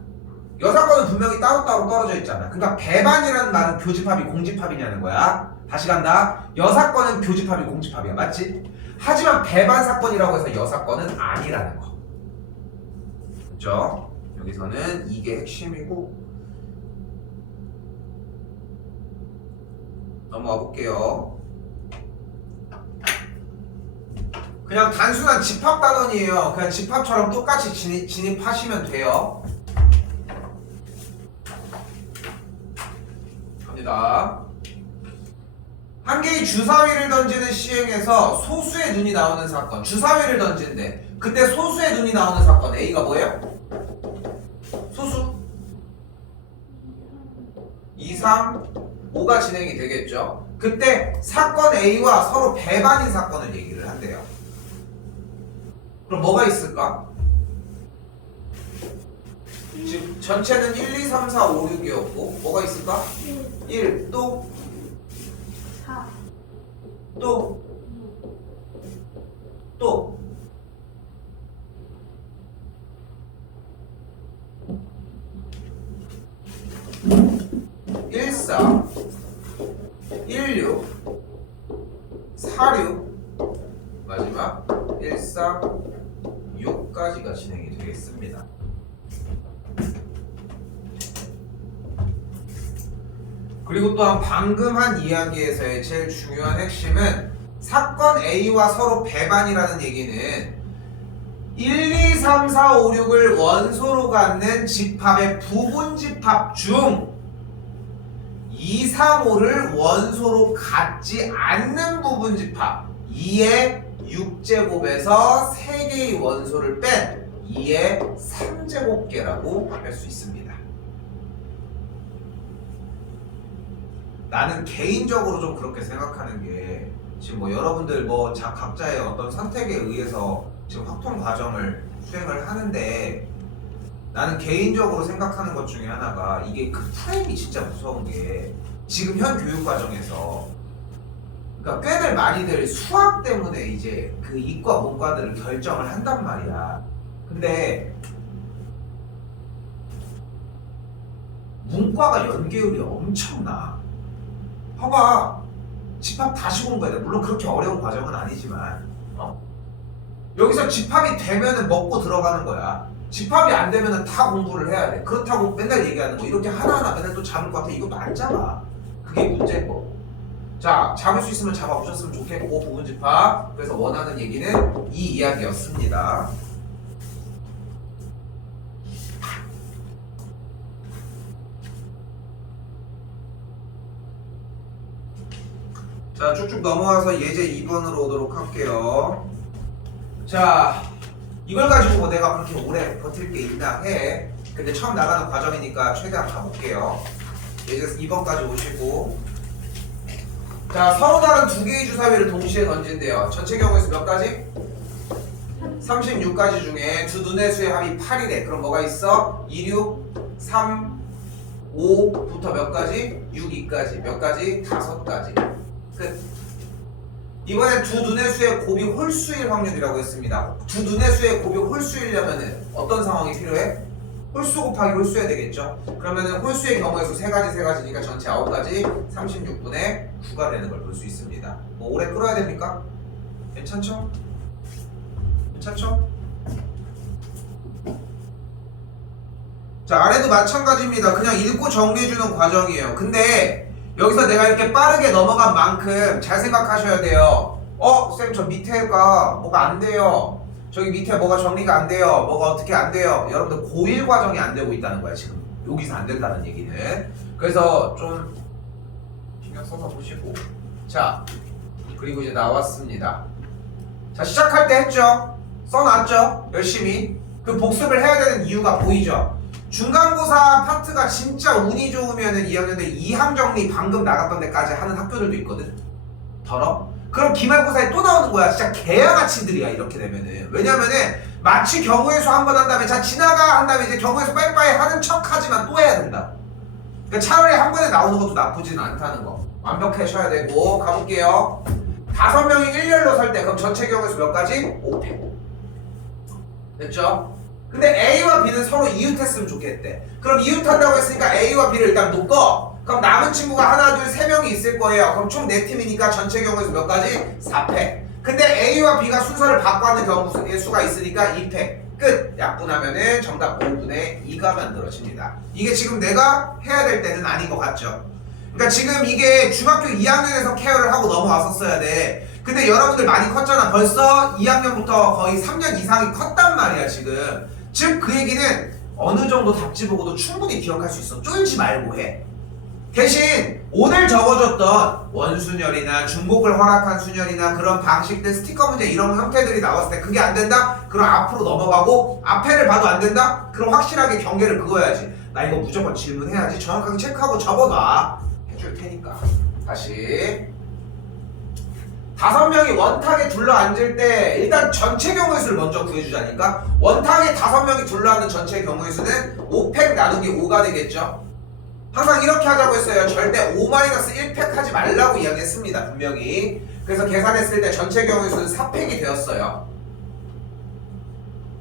여사건은 분명히 따로따로 떨어져 있잖아. 그러니까 배반이라는 말은 교집합이 공집합이냐는 거야. 다시 간다. 여사건은 교집합이 공집합이야. 맞지? 하지만 배반 사건이라고 해서 여사건은 아니라는 거. 그렇죠? 여기서는 이게 핵심이고 넘어가 볼게요. 그냥 단순한 집합 단원이에요. 그냥 집합처럼 똑같이 진입하시면 돼요. 갑니다. 한 개의 주사위를 던지는 시행에서 소수의 눈이 나오는 사건. 주사위를 던지는데 그때 소수의 눈이 나오는 사건. A가 뭐예요? 소수 2, 3, 5가 진행이 되겠죠. 그때 사건 A와 서로 배반인 사건을 얘기를 한대요. 그럼 뭐가 있을까? 지금 전체는 1, 2, 3, 4, 5, 6이었고 뭐가 있을까? 1, 또 4, 또 1, 4, 1, 6, 4, 6 마지막 1, 4, 6까지가 진행이 되겠습니다. 그리고 또한 방금 한 이야기에서의 제일 중요한 핵심은 사건 A와 서로 배반이라는 얘기는 1, 2, 3, 4, 5, 6을 원소로 갖는 집합의 부분 집합 중 2, 3, 5를 원소로 갖지 않는 부분 집합 2의 6제곱에서 3개의 원소를 뺀 2의 3제곱계라고 할 수 있습니다. 나는 개인적으로 좀 그렇게 생각하는 게 지금 뭐 여러분들 뭐 각자의 어떤 선택에 의해서 지금 확통 과정을 수행을 하는데 나는 개인적으로 생각하는 것 중에 하나가 이게 그 프레임이 진짜 무서운 게 지금 현 교육 과정에서 그러니까 꽤들 많이들 수학 때문에 이제 그 이과 문과들을 결정을 한단 말이야. 근데 문과가 연계율이 엄청나. 봐봐. 집합 다시 공부해야 돼. 물론 그렇게 어려운 과정은 아니지만 여기서 집합이 되면은 먹고 들어가는 거야. 집합이 안 되면은 다 공부를 해야 돼. 그렇다고 맨날 얘기하는 거 이렇게 하나하나 맨날 또 잡을 것 같아. 이것도 안 잡아. 그게 문제인 거고. 자, 잡을 수 있으면 잡아보셨으면 좋겠고 부분 집합. 그래서 원하는 얘기는 이 이야기였습니다. 자, 쭉쭉 넘어와서 예제 2번으로 오도록 할게요. 자, 이걸 가지고 내가 그렇게 오래 버틸 게 있나 해. 근데 처음 나가는 과정이니까 최대한 가볼게요. 예제 2번까지 오시고. 자, 서로 다른 두 개의 주사위를 동시에 던진대요. 전체 경우에서 몇 가지? 36가지 중에 두 눈의 수의 합이 8이래. 그럼 뭐가 있어? 2, 6, 3, 5부터 몇 가지? 6, 2까지. 몇 가지? 5가지. 끝. 이번엔 두 눈의 수의 곱이 홀수일 확률이라고 했습니다. 두 눈의 수의 곱이 홀수이려면은 어떤 상황이 필요해? 홀수 곱하기 홀수해야 되겠죠? 그러면은 홀수의 경우에서 세 가지니까 전체 9가지 36분의 9가 되는 걸 볼 수 있습니다. 뭐 오래 끌어야 됩니까? 괜찮죠? 괜찮죠? 자, 아래도 마찬가지입니다. 그냥 읽고 정리해주는 과정이에요. 근데 여기서 내가 이렇게 빠르게 넘어간 만큼 잘 생각하셔야 돼요. 쌤, 저 밑에가 뭐가 안 돼요. 저기 밑에 뭐가 정리가 안 돼요. 뭐가 어떻게 안 돼요. 여러분들 고1 과정이 안 되고 있다는 거야. 지금 여기서 안 된다는 얘기는. 그래서 좀 신경 써서 보시고. 자, 그리고 이제 나왔습니다. 자, 시작할 때 했죠. 써놨죠. 열심히. 그 복습을 해야 되는 이유가 보이죠. 중간고사 파트가 진짜 운이 좋으면은 2학년들 2항 정리 방금 나갔던 데까지 하는 학교들도 있거든. 더러? 그럼 기말고사에 또 나오는 거야. 진짜 개야같이들이야 이렇게 되면은. 왜냐면은 마치 경우의 수 한 번 한 다음에 자 지나가 한 다음에 이제 경우의 수 빠이빠이 하는 척 하지만 또 해야 된다. 그러니까 차라리 한 번에 나오는 것도 나쁘진 않다는 거. 완벽하셔야 되고. 가볼게요. 5명이 일렬로 설 때 그럼 전체 경우의 수 몇 가지? 5패. 됐죠? 근데 A와 B는 서로 이웃했으면 좋겠대. 그럼 이웃한다고 했으니까 A와 B를 일단 묶어. 그럼 남은 친구가 하나, 둘, 세 명이 있을 거예요. 그럼 총 4팀이니까 전체 경우에서 몇 가지? 4패. 근데 A와 B가 순서를 바꿔하는 경우 수가 있으니까 2패. 끝! 약분하면은 정답 5분의 2가 만들어집니다. 이게 지금 내가 해야 될 때는 아닌 것 같죠? 그러니까 지금 이게 중학교 2학년에서 케어를 하고 넘어왔었어야 돼. 근데 여러분들 많이 컸잖아. 벌써 2학년부터 거의 3년 이상이 컸단 말이야 지금. 즉 그 얘기는 어느 정도 답지 보고도 충분히 기억할 수 있어. 쫄지 말고 해. 대신 오늘 적어줬던 원순열이나 중복을 허락한 순열이나 그런 방식들, 스티커 문제 이런 형태들이 나왔을 때 그게 안 된다? 그럼 앞으로 넘어가고 앞에를 봐도 안 된다? 그럼 확실하게 경계를 그어야지. 나 이거 무조건 질문해야지. 정확하게 체크하고 접어놔. 해줄 테니까. 다시 5명이 원탁에 둘러앉을 때 일단 전체 경우의 수를 먼저 구해주자니까. 원탁에 5명이 둘러앉는 전체 경우의 수는 5팩 나누기 5가 되겠죠. 항상 이렇게 하자고 했어요. 절대 5-1팩 하지 말라고 이야기했습니다. 분명히. 그래서 계산했을 때 전체 경우의 수는 4팩이 되었어요.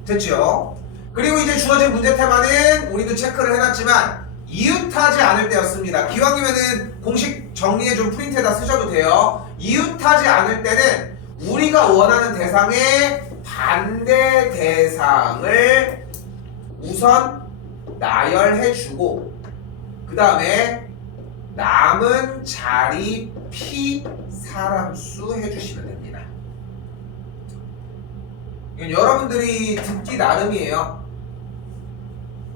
됐죠? 그리고 이제 주어진 문제 테마는 우리도 체크를 해놨지만 이웃하지 않을 때였습니다. 기왕이면은 공식 정리해 준 프린트에다 쓰셔도 돼요. 이웃하지 않을 때는 우리가 원하는 대상의 반대 대상을 우선 나열해주고 그 다음에 남은 자리 P 사람 수 해주시면 됩니다. 이건 여러분들이 듣기 나름이에요.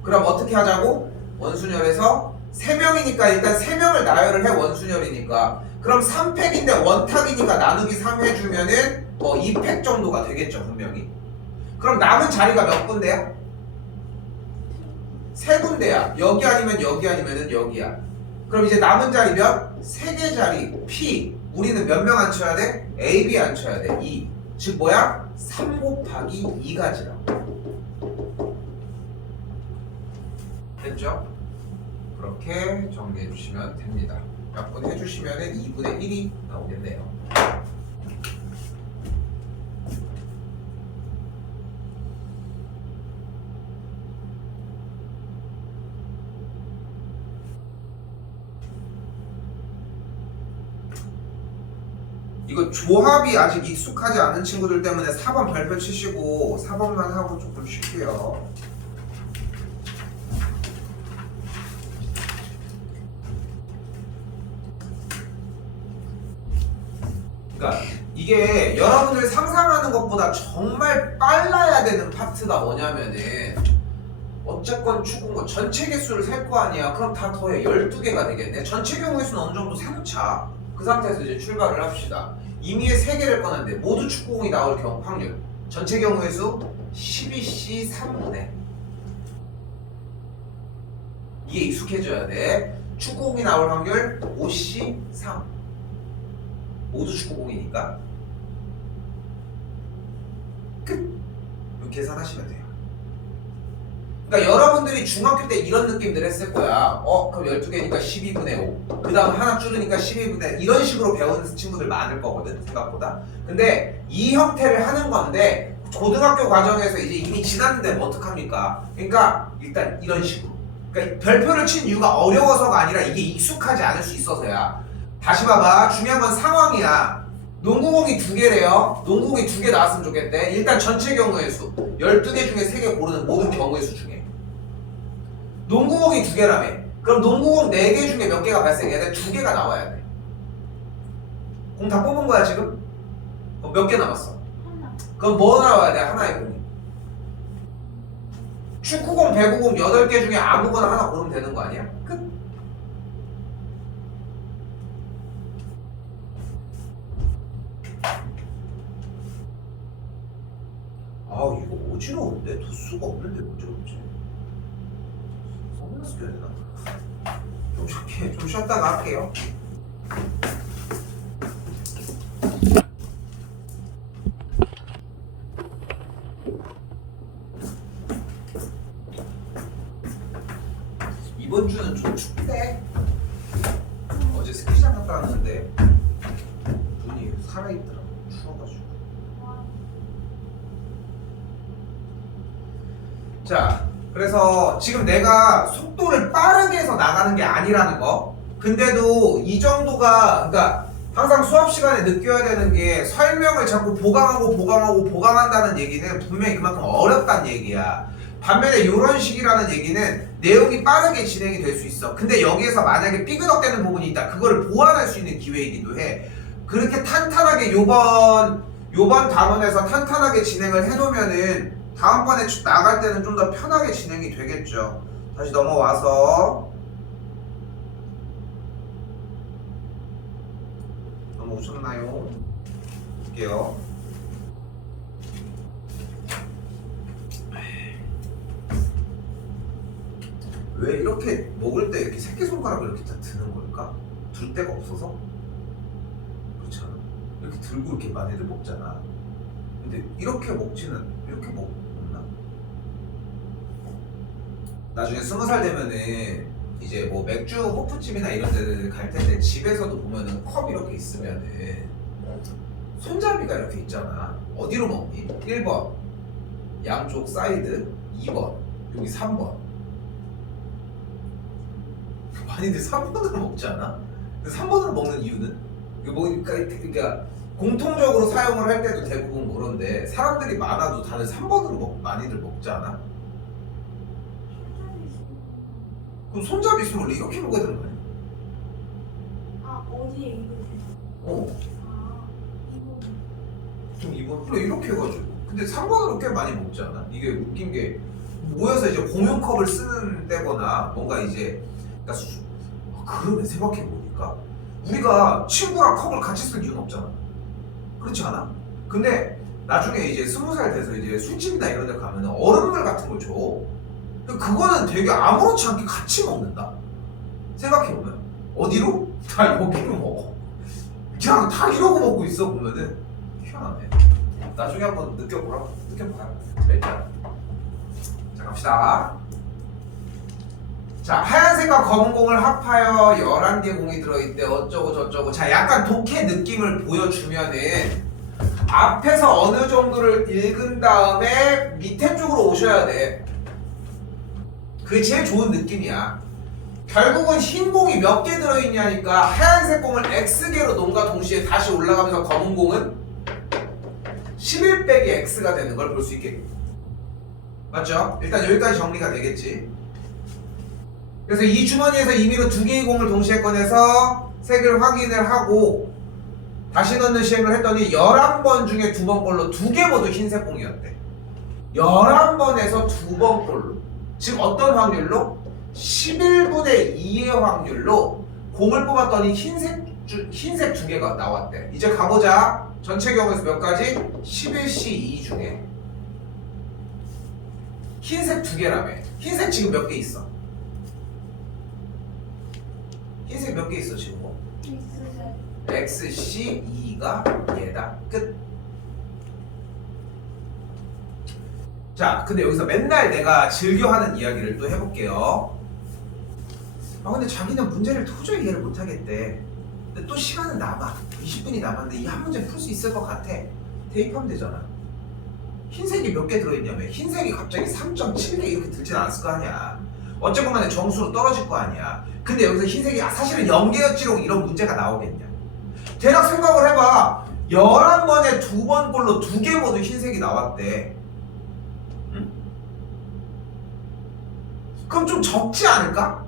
그럼 어떻게 하자고? 원순열에서 3명이니까 일단 3명을 나열을 해. 원순열이니까 그럼 3팩인데 원탁이니까 나누기 3 해주면은 뭐 2팩 정도가 되겠죠 분명히. 그럼 남은 자리가 몇 군데야? 3군데야. 여기 아니면 여기 아니면은 여기야. 그럼 이제 남은 자리 몇? 3개 자리 P. 우리는 몇 명 앉혀야 돼? A, B 앉혀야 돼. 2. 즉 뭐야? 3 곱하기 2가지라고. 됐죠? 그렇게 정리해 주시면 됩니다. 약분해 주시면 2분의 1이 나오겠네요. 이거 조합이 아직 익숙하지 않은 친구들 때문에 4번 별표 치시고 4번만 하고 조금 쉴게요. 그러니까 이게 여러분들 상상하는 것보다 정말 빨라야 되는 파트가 뭐냐면은 어쨌건 추궁고 전체 개수를 셀 거 아니야. 그럼 다 더해 12개가 되겠네. 전체 경우의 수는 어느 정도 상차. 그 상태에서 이제 출발을 합시다. 임의의 3개를 꺼냈는데 모두 축구공이 나올 경우 확률 전체 경우의 수 12C 3분의 이게 익숙해져야 돼. 축구공이 나올 확률 5C 3 모두 축구공이니까 끝! 이렇게 계산하시면 돼요. 그러니까 여러분들이 중학교 때 이런 느낌들 했을 거야. 그럼 12개니까 12분의 5. 그 다음 하나 줄으니까 12분의 이런 식으로 배우는 친구들 많을 거거든 생각보다. 근데 이 형태를 하는 건데 고등학교 과정에서 이제 이미 지났는데 뭐 어떡합니까? 그러니까 일단 이런 식으로. 그러니까 별표를 친 이유가 어려워서가 아니라 이게 익숙하지 않을 수 있어서야. 다시 봐봐. 중요한 건 상황이야. 농구공이 2개래요. 농구공이 2개 나왔으면 좋겠대. 일단 전체 경우의 수 12개 중에 3개 고르는 모든 경우의 수 중에 농구공이 2개라며. 그럼 농구공 4개 중에 몇 개가 발생해야 돼? 2개가 나와야 돼. 공 다 뽑은 거야 지금? 몇 개 남았어? 하나. 그럼 뭐 나와야 돼? 하나의 공이. 축구공, 배구공 8개 중에 아무거나 하나 고르면 되는 거 아니야? 끝. 아우 이거 어지러운데? 도수가 없는데 어지럽지? 선글라스 껴야 되나? 좀 쉬었다가 할게요. 이번 주는 좀 춥대. 어제 스키장 갔다 왔는데 눈이 살아있더라고. 추워가지고. 자, 그래서 지금 내가 속도를 빠르게 해서 나가는 게 아니라는 거. 근데도 이 정도가, 그러니까 항상 수업 시간에 느껴야 되는 게 설명을 자꾸 보강한다는 얘기는 분명히 그만큼 어렵다는 얘기야. 반면에 이런 식이라는 얘기는 내용이 빠르게 진행이 될 수 있어. 근데 여기에서 만약에 삐그덕대는 부분이 있다. 그거를 보완할 수 있는 기회이기도 해. 그렇게 탄탄하게 요번 단원에서 탄탄하게 진행을 해놓으면은 다음번에 나갈 때는 좀 더 편하게 진행이 되겠죠. 다시 넘어와서 넘어오셨나요? 볼게요. 왜 이렇게 먹을 때 이렇게 새끼손가락을 이렇게 다 드는 걸까? 들 데가 없어서? 그렇지 않아? 이렇게 들고 이렇게 많이들 먹잖아. 근데 이렇게 이렇게 먹나? 나중에 20살 되면은 이제 뭐 맥주 호프집이나 이런 데를 갈 텐데 집에서도 보면은 컵 이렇게 있으면은 손잡이가 이렇게 있잖아. 어디로 먹니? 1번 양쪽 사이드, 2번 여기 3번. 많이들 3번으로 먹지 않아? 3번으로 먹는 이유는? 그러니까 공통적으로 사용을 할 때도 대부분 그런데 사람들이 많아도 다들 3번으로 많이들 먹지 않아? 그럼 손잡이 있으면 원래 이렇게 먹어야 되는 거 아니야? 아, 어디에 이거? 어. 아, 이거. 좀 2번 그래 이렇게 해가지고. 근데 3번으로 꽤 많이 먹지 않아? 이게 웃긴 게 모여서 이제 공용컵을 쓰는 때거나 뭔가 이제 그러네 생각해보니까 우리가 친구랑 컵을 같이 쓸 이유는 없잖아. 그렇지 않아? 근데 나중에 이제 20살 돼서 이제 술집이나 이런 데 가면 얼음물 같은 걸 줘. 근데 그거는 되게 아무렇지 않게 같이 먹는다? 생각해보면 어디로? 다 여기로 먹어. 그냥 다 이러고 먹고 있어 보면은 희한하네. 나중에 한번 느껴봐라. 일단 자 갑시다. 자, 하얀색과 검은 공을 합하여 11개 공이 들어있대. 어쩌고 저쩌고. 자, 약간 독해 느낌을 보여주면은 앞에서 어느 정도를 읽은 다음에 밑에 쪽으로 오셔야 돼. 그게 제일 좋은 느낌이야. 결국은 흰 공이 몇 개 들어있냐니까 하얀색 공을 X개로 놓은과 동시에 다시 올라가면서 검은 공은 11 빼기 X가 되는 걸 볼 수 있겠고. 맞죠? 일단 여기까지 정리가 되겠지. 그래서 이 주머니에서 임의로 2개의 공을 동시에 꺼내서 색을 확인을 하고 다시 넣는 시행을 했더니 11번 중에 2번 골로 2개 모두 흰색 공이었대. 11번에서 2번 골로. 즉 어떤 확률로? 11분의 2의 확률로 공을 뽑았더니 흰색 2개가 나왔대. 이제 가보자. 전체 경우에서 몇 가지? 11C 2 중에 흰색 2개라며. 흰색 지금 몇 개 있어? 흰색 몇 개 있어 지금? XC2가 얘다. 끝. 자, 근데 여기서 맨날 내가 즐겨하는 이야기를 또 해볼게요. 아 근데 자기는 문제를 도저히 이해를 못하겠대. 근데 또 시간은 남아. 20분이 남았는데 이 한 문제 풀 수 있을 것 같아. 대입하면 되잖아. 흰색이 몇 개 들어있냐면 흰색이 갑자기 3.7개 이렇게 들진 않았을 거 아니야. 어쨌건 간에 점수로 떨어질 거 아니야. 근데 여기서 흰색이 사실은 0개였지롱 이런 문제가 나오겠냐. 대략 생각을 해봐. 11번에 2번 골로 2개 모두 흰색이 나왔대. 응? 그럼 좀 적지 않을까?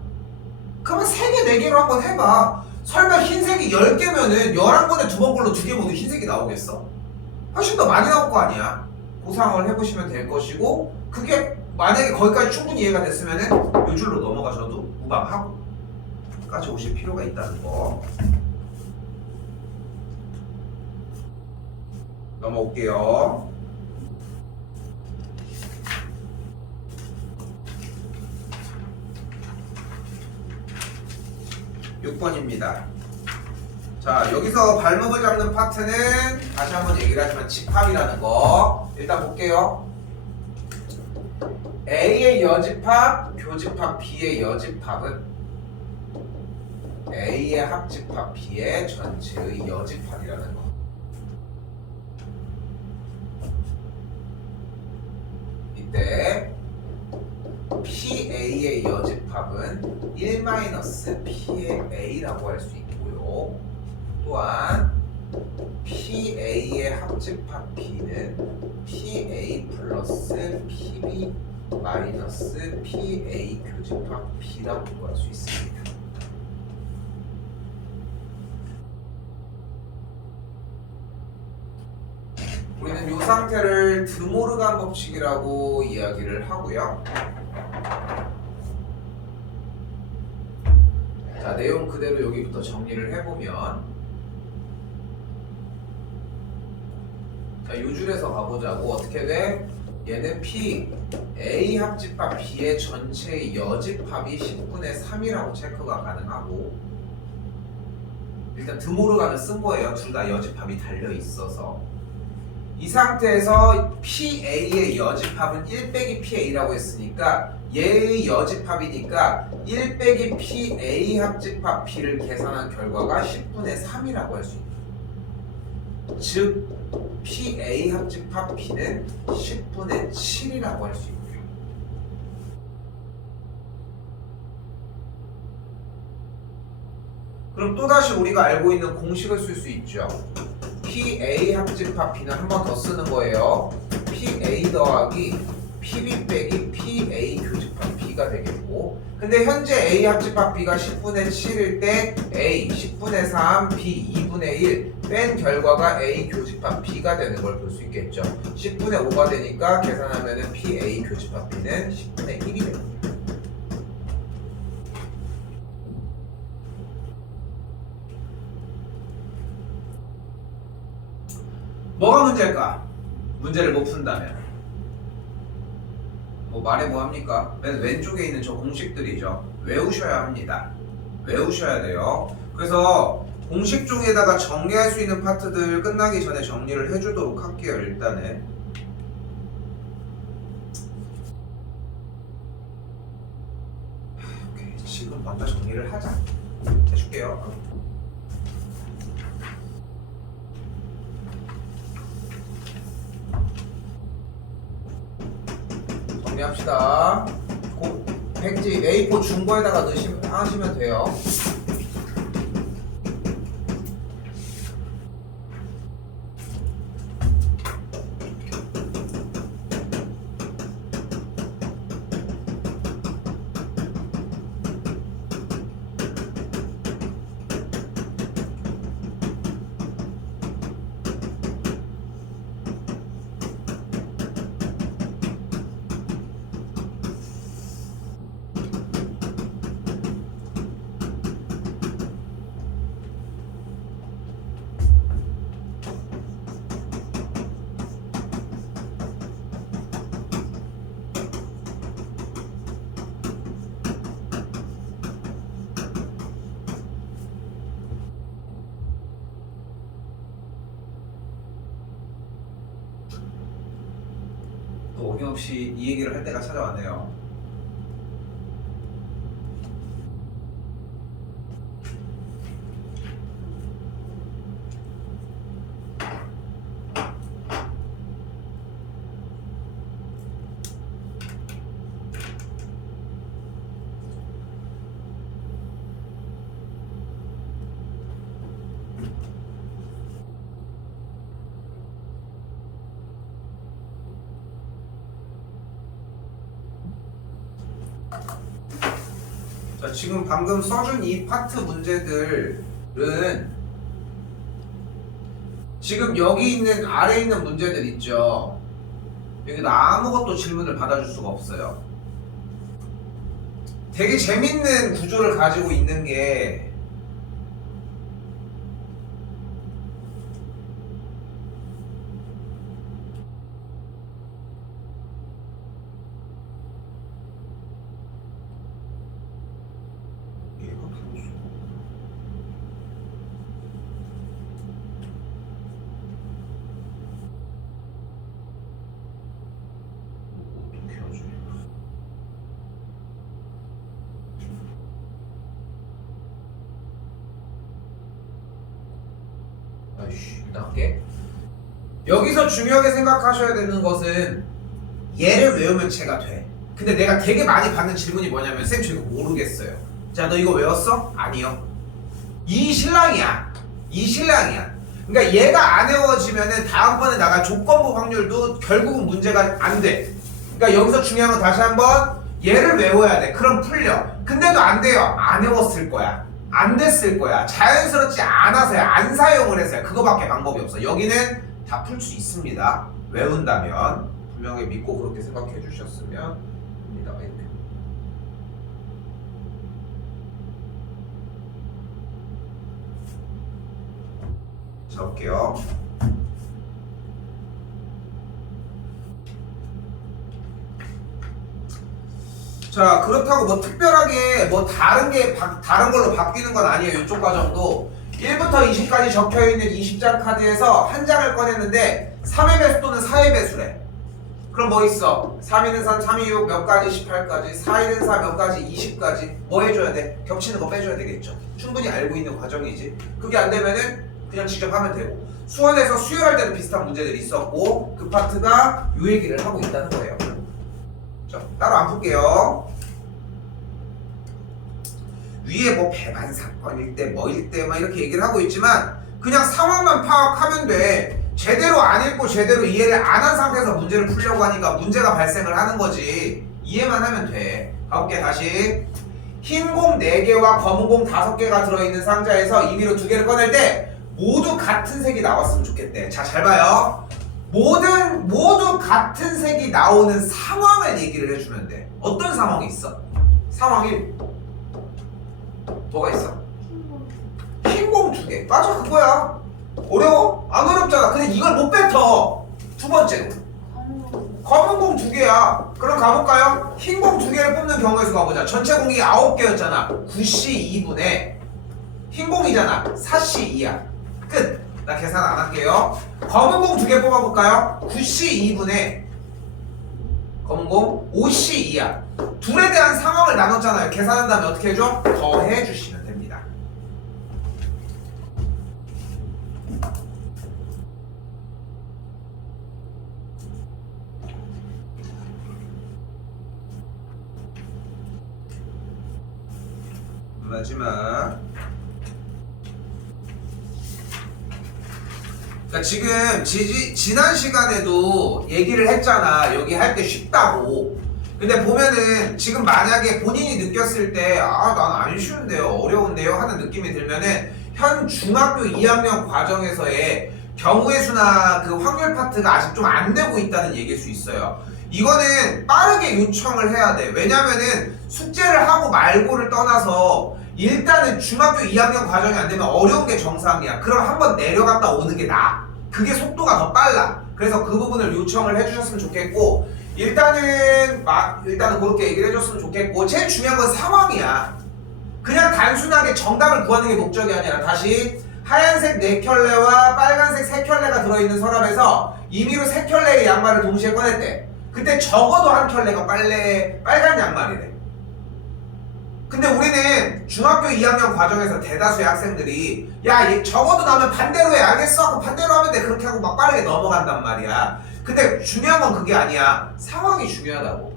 그러면 3개, 4개로 한번 해봐. 설마 흰색이 10개면은 11번에 2번 골로 2개 모두 흰색이 나오겠어? 훨씬 더 많이 나올 거 아니야. 그 상황을 해보시면 될 것이고 그게 만약에 거기까지 충분히 이해가 됐으면은 요 줄로 넘어가셔도 무방하고 까지 오실 필요가 있다는 거. 넘어올게요. 6번입니다. 자, 여기서 발목을 잡는 파트는 다시 한번 얘기를 하지만 집합이라는 거 일단 볼게요. A의 여집합, 교집합 B의 여집합은 A의 합집합 B의 전체의 여집합이라는 거. 이때 PA의 여집합은 1-P의 A라고 할 수 있고요. 또한 PA의 합집합 B는 PA 플러스 PB 마이너스 PA 교집합 B라고 구할 수 있습니다. 우리는 이 상태를 드모르간 법칙이라고 이야기를 하고요. 자, 내용 그대로 여기부터 정리를 해보면, 자, 요 줄에서 가보자고. 어떻게 돼? 얘는 P, A 합집합 B의 전체의 여집합이 10분의 3이라고 체크가 가능하고, 일단 드모르간을 쓴 거예요. 둘 다 여집합이 달려 있어서. 이 상태에서 PA의 여집합은 1-PA라고 했으니까 얘의 여집합이니까 1-PA 합집합 B를 계산한 결과가 10분의 3이라고 할 수 있다. 즉 PA 합집합 B는 10분의 7이라고 할 수 있고요. 그럼 또다시 우리가 알고 있는 공식을 쓸 수 있죠. PA 합집합 B는 한 번 더 쓰는 거예요. PA 더하기 PB 빼기 PA 교집합 B가 되겠고, 근데 현재 A 합집합 B가 10분의 7일 때 A 10분의 3, B 2분의 1 뺀 결과가 A 교집합 B가 되는 걸 볼 수 있겠죠. 10분의 5가 되니까 계산하면은 PA 교집합 B는 10분의 1이 됩니다. 뭐가 문제일까? 문제를 못 푼다면 뭐 말해 뭐 합니까? 맨 왼쪽에 있는 저 공식들이죠. 외우셔야 합니다. 외우셔야 돼요. 그래서 공식 종에다가 정리할 수 있는 파트들 끝나기 전에 정리를 해주도록 할게요. 일단은 오케이, 지금 먼저 정리를 하자. 해줄게요. 정리합시다. 백지 A4 중고에다가 하시면 돼요. 또 어김없이 이 얘기를 할 때가 찾아왔네요. 자, 지금 방금 써준 이 파트 문제들은 지금 여기 있는 아래에 있는 문제들 있죠. 여기다 아무것도 질문을 받아줄 수가 없어요. 되게 재밌는 구조를 가지고 있는 게 일단 할게. 여기서 중요하게 생각하셔야 되는 것은 얘를 외우면 쟤가 돼. 근데 내가 되게 많이 받는 질문이 뭐냐면 쌤 저 이거 모르겠어요. 자 너 이거 외웠어? 아니요. 이 신랑이야. 이 신랑이야. 그러니까 얘가 안 외워지면은 다음번에 나갈 조건부 확률도 결국은 문제가 안 돼. 그러니까 여기서 중요한 건 다시 한번 얘를 외워야 돼. 그럼 풀려. 근데도 안 돼요. 안 외웠을 거야. 안 됐을 거야. 자연스럽지 않아서요. 안 사용을 해서요. 그거밖에 방법이 없어. 여기는 다 풀 수 있습니다. 외운다면 분명히 믿고 그렇게 생각해 주셨으면 합니다. 이렇게. 자, 볼게요. 자, 그렇다고 뭐 특별하게 뭐 다른 걸로 바뀌는 건 아니에요. 이쪽 과정도 1부터 20까지 적혀있는 20장 카드에서 한 장을 꺼냈는데 3의 배수 또는 4의 배수래. 그럼 뭐 있어? 3일은 3, 3이 6, 몇 가지 18까지, 4일은 4, 몇 가지 20까지. 뭐 해줘야 돼? 겹치는 거 빼줘야 되겠죠. 충분히 알고 있는 과정이지. 그게 안 되면은 그냥 직접 하면 되고. 수원에서 수열할 때도 비슷한 문제들이 있었고 그 파트가 요 얘기를 하고 있다는 거예요. 자, 따로 안 풀게요. 위에 뭐 배반 사건일 때 뭐일 때 막 이렇게 얘기를 하고 있지만 그냥 상황만 파악하면 돼. 제대로 안 읽고 제대로 이해를 안 한 상태에서 문제를 풀려고 하니까 문제가 발생을 하는 거지. 이해만 하면 돼. 가볼게 다시. 흰 공 4개와 검은 공 5개가 들어있는 상자에서 임의로 2개를 꺼낼 때 모두 같은 색이 나왔으면 좋겠대. 자, 잘 봐요. 모두 같은 색이 나오는 상황을 얘기를 해주면 돼. 어떤 상황이 있어? 상황 1. 뭐가 있어? 흰 공 2개. 맞아, 그거야. 어려워? 안 어렵잖아. 근데 이걸 못 뱉어. 두 번째로 검은 공 2개야. 그럼 가볼까요? 흰 공 2개를 뽑는 경우의 수가 보자. 전체 공이 9개였잖아 9C 2분의 흰 공이잖아 4C 2야 끝. 나 계산 안 할게요. 검은 공 2개 뽑아볼까요? 9C 2분의 검은 공 5C 2야 둘에 대한 상황을 나눴잖아요. 계산한 다음에 어떻게 해줘? 더해 주시면 됩니다. 마지막. 그러니까 지금 지난 시간에도 얘기를 했잖아. 여기 할 때 쉽다고. 근데 보면은 지금 만약에 본인이 느꼈을 때 아, 난 안 쉬운데요, 어려운데요 하는 느낌이 들면은 현 중학교 2학년 과정에서의 경우의 수나 그 확률 파트가 아직 좀 안 되고 있다는 얘기일 수 있어요. 이거는 빠르게 요청을 해야 돼. 왜냐면은 숙제를 하고 말고를 떠나서 일단은 중학교 2학년 과정이 안 되면 어려운 게 정상이야. 그럼 한번 내려갔다 오는 게 나아. 그게 속도가 더 빨라. 그래서 그 부분을 요청을 해주셨으면 좋겠고 일단은 그렇게 얘기를 해줬으면 좋겠고 제일 중요한 건 상황이야. 그냥 단순하게 정답을 구하는 게 목적이 아니라 다시 하얀색 4켤레와 빨간색 3켤레가 들어있는 서랍에서 임의로 3켤레의 양말을 동시에 꺼냈대. 그때 적어도 한 켤레가 빨간 양말이래. 근데 우리는 중학교 2학년 과정에서 대다수의 학생들이 야, 얘 적어도 나오면 반대로 해. 알겠어? 하고 반대로 하면 돼. 그렇게 하고 막 빠르게 넘어간단 말이야. 근데 중요한 건 그게 아니야. 상황이 중요하다고.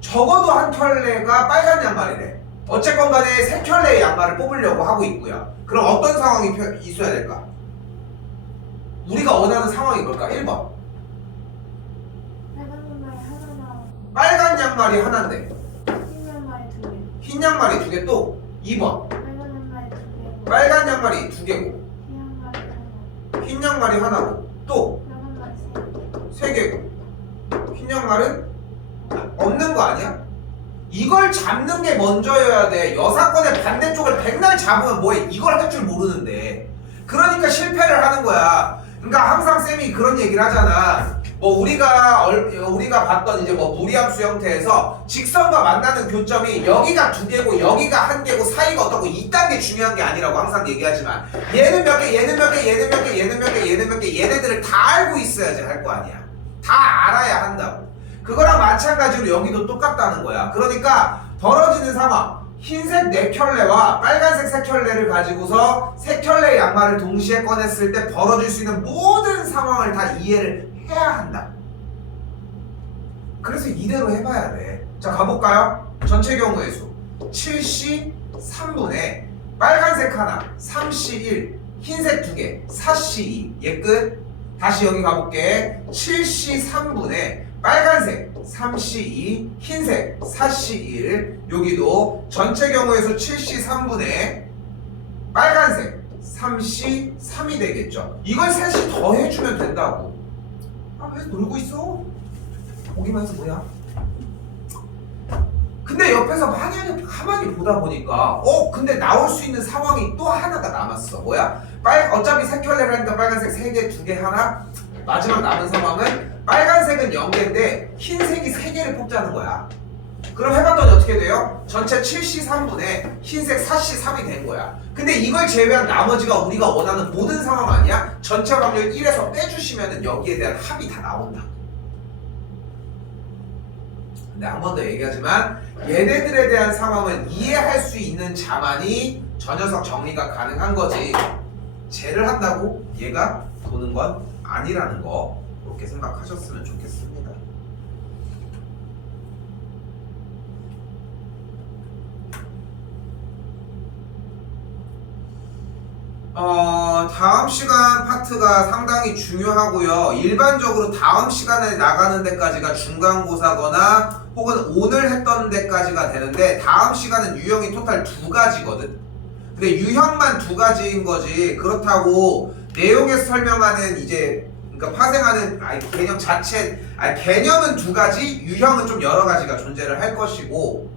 적어도 한 켤레가 빨간 양말이래. 어쨌건 간에 3켤레의 양말을 뽑으려고 하고 있고요. 그럼 어떤 상황이 있어야 될까? 우리가 원하는 상황이 뭘까? 1번. 빨간 양말이 하나인데 흰 양말이 2개. 또 2번 빨간 양말이 2개고 흰 양말이 하나고 또 3개고 흰 양말은 없는 거 아니야? 이걸 잡는 게 먼저여야 돼. 여사건의 반대쪽을 백날 잡으면 뭐해. 이걸 할 줄 모르는데. 그러니까 실패를 하는 거야. 그러니까 항상 쌤이 그런 얘기를 하잖아. 뭐 우리가 봤던 이제 뭐 무리함수 형태에서 직선과 만나는 교점이 여기가 2개고 여기가 1개고 사이가 어떻고 이딴 게 중요한 게 아니라고 항상 얘기하지만 얘는 몇 개, 얘는 몇 개, 얘는 몇 개, 얘는 몇 개, 얘는 몇 개, 얘네들을 다 알고 있어야지 할 거 아니야. 다 알아야 한다고. 그거랑 마찬가지로 여기도 똑같다는 거야. 그러니까 벌어지는 상황. 흰색 4켤레와 빨간색 3켤레를 가지고서 3켤레의 양말을 동시에 꺼냈을 때 벌어질 수 있는 모든 상황을 다 이해를 해야 한다. 그래서 이대로 해봐야 돼. 자 가볼까요? 전체 경우의 수 7시 3분의 빨간색 하나 3시 1 흰색 2개 4시 2 얘 끝. 다시 여기 가볼게. 7시 3분의 빨간색 3시 2 흰색 4시 1 여기도 전체 경우의 수 7시 3분의 빨간색 3시 3이 되겠죠. 이걸 셋이 더 해주면 된다고. 아 왜 놀고 있어? 보기만 해서 뭐야? 근데 옆에서 만약에 가만히 보다 보니까 근데 나올 수 있는 상황이 또 하나가 남았어. 뭐야? 어차피 세 켤레를 하니까 빨간색 3개, 2개 하나. 마지막 남은 상황은 빨간색은 0개인데 흰색이 3개를 뽑자는 거야. 그럼 해봤더니 어떻게 돼요? 전체 7시 3분에 흰색 4시 3이 된 거야. 근데 이걸 제외한 나머지가 우리가 원하는 모든 상황 아니야? 전체 확률 1에서 빼주시면 여기에 대한 합이 다 나온다. 근데 한 번 더 얘기하지만 얘네들에 대한 상황은 이해할 수 있는 자만이 저 녀석 정리가 가능한 거지. 쟤를 한다고 얘가 도는 건 아니라는 거 그렇게 생각하셨으면 좋겠습니다. 다음 시간 파트가 상당히 중요하고요. 일반적으로 다음 시간에 나가는 데까지가 중간고사거나 혹은 오늘 했던 데까지가 되는데 다음 시간은 유형이 토탈 2가지거든. 근데 유형만 2가지인 거지 그렇다고 내용에서 설명하는 이제 그러니까 파생하는 개념 자체 개념은 2가지, 유형은 좀 여러 가지가 존재를 할 것이고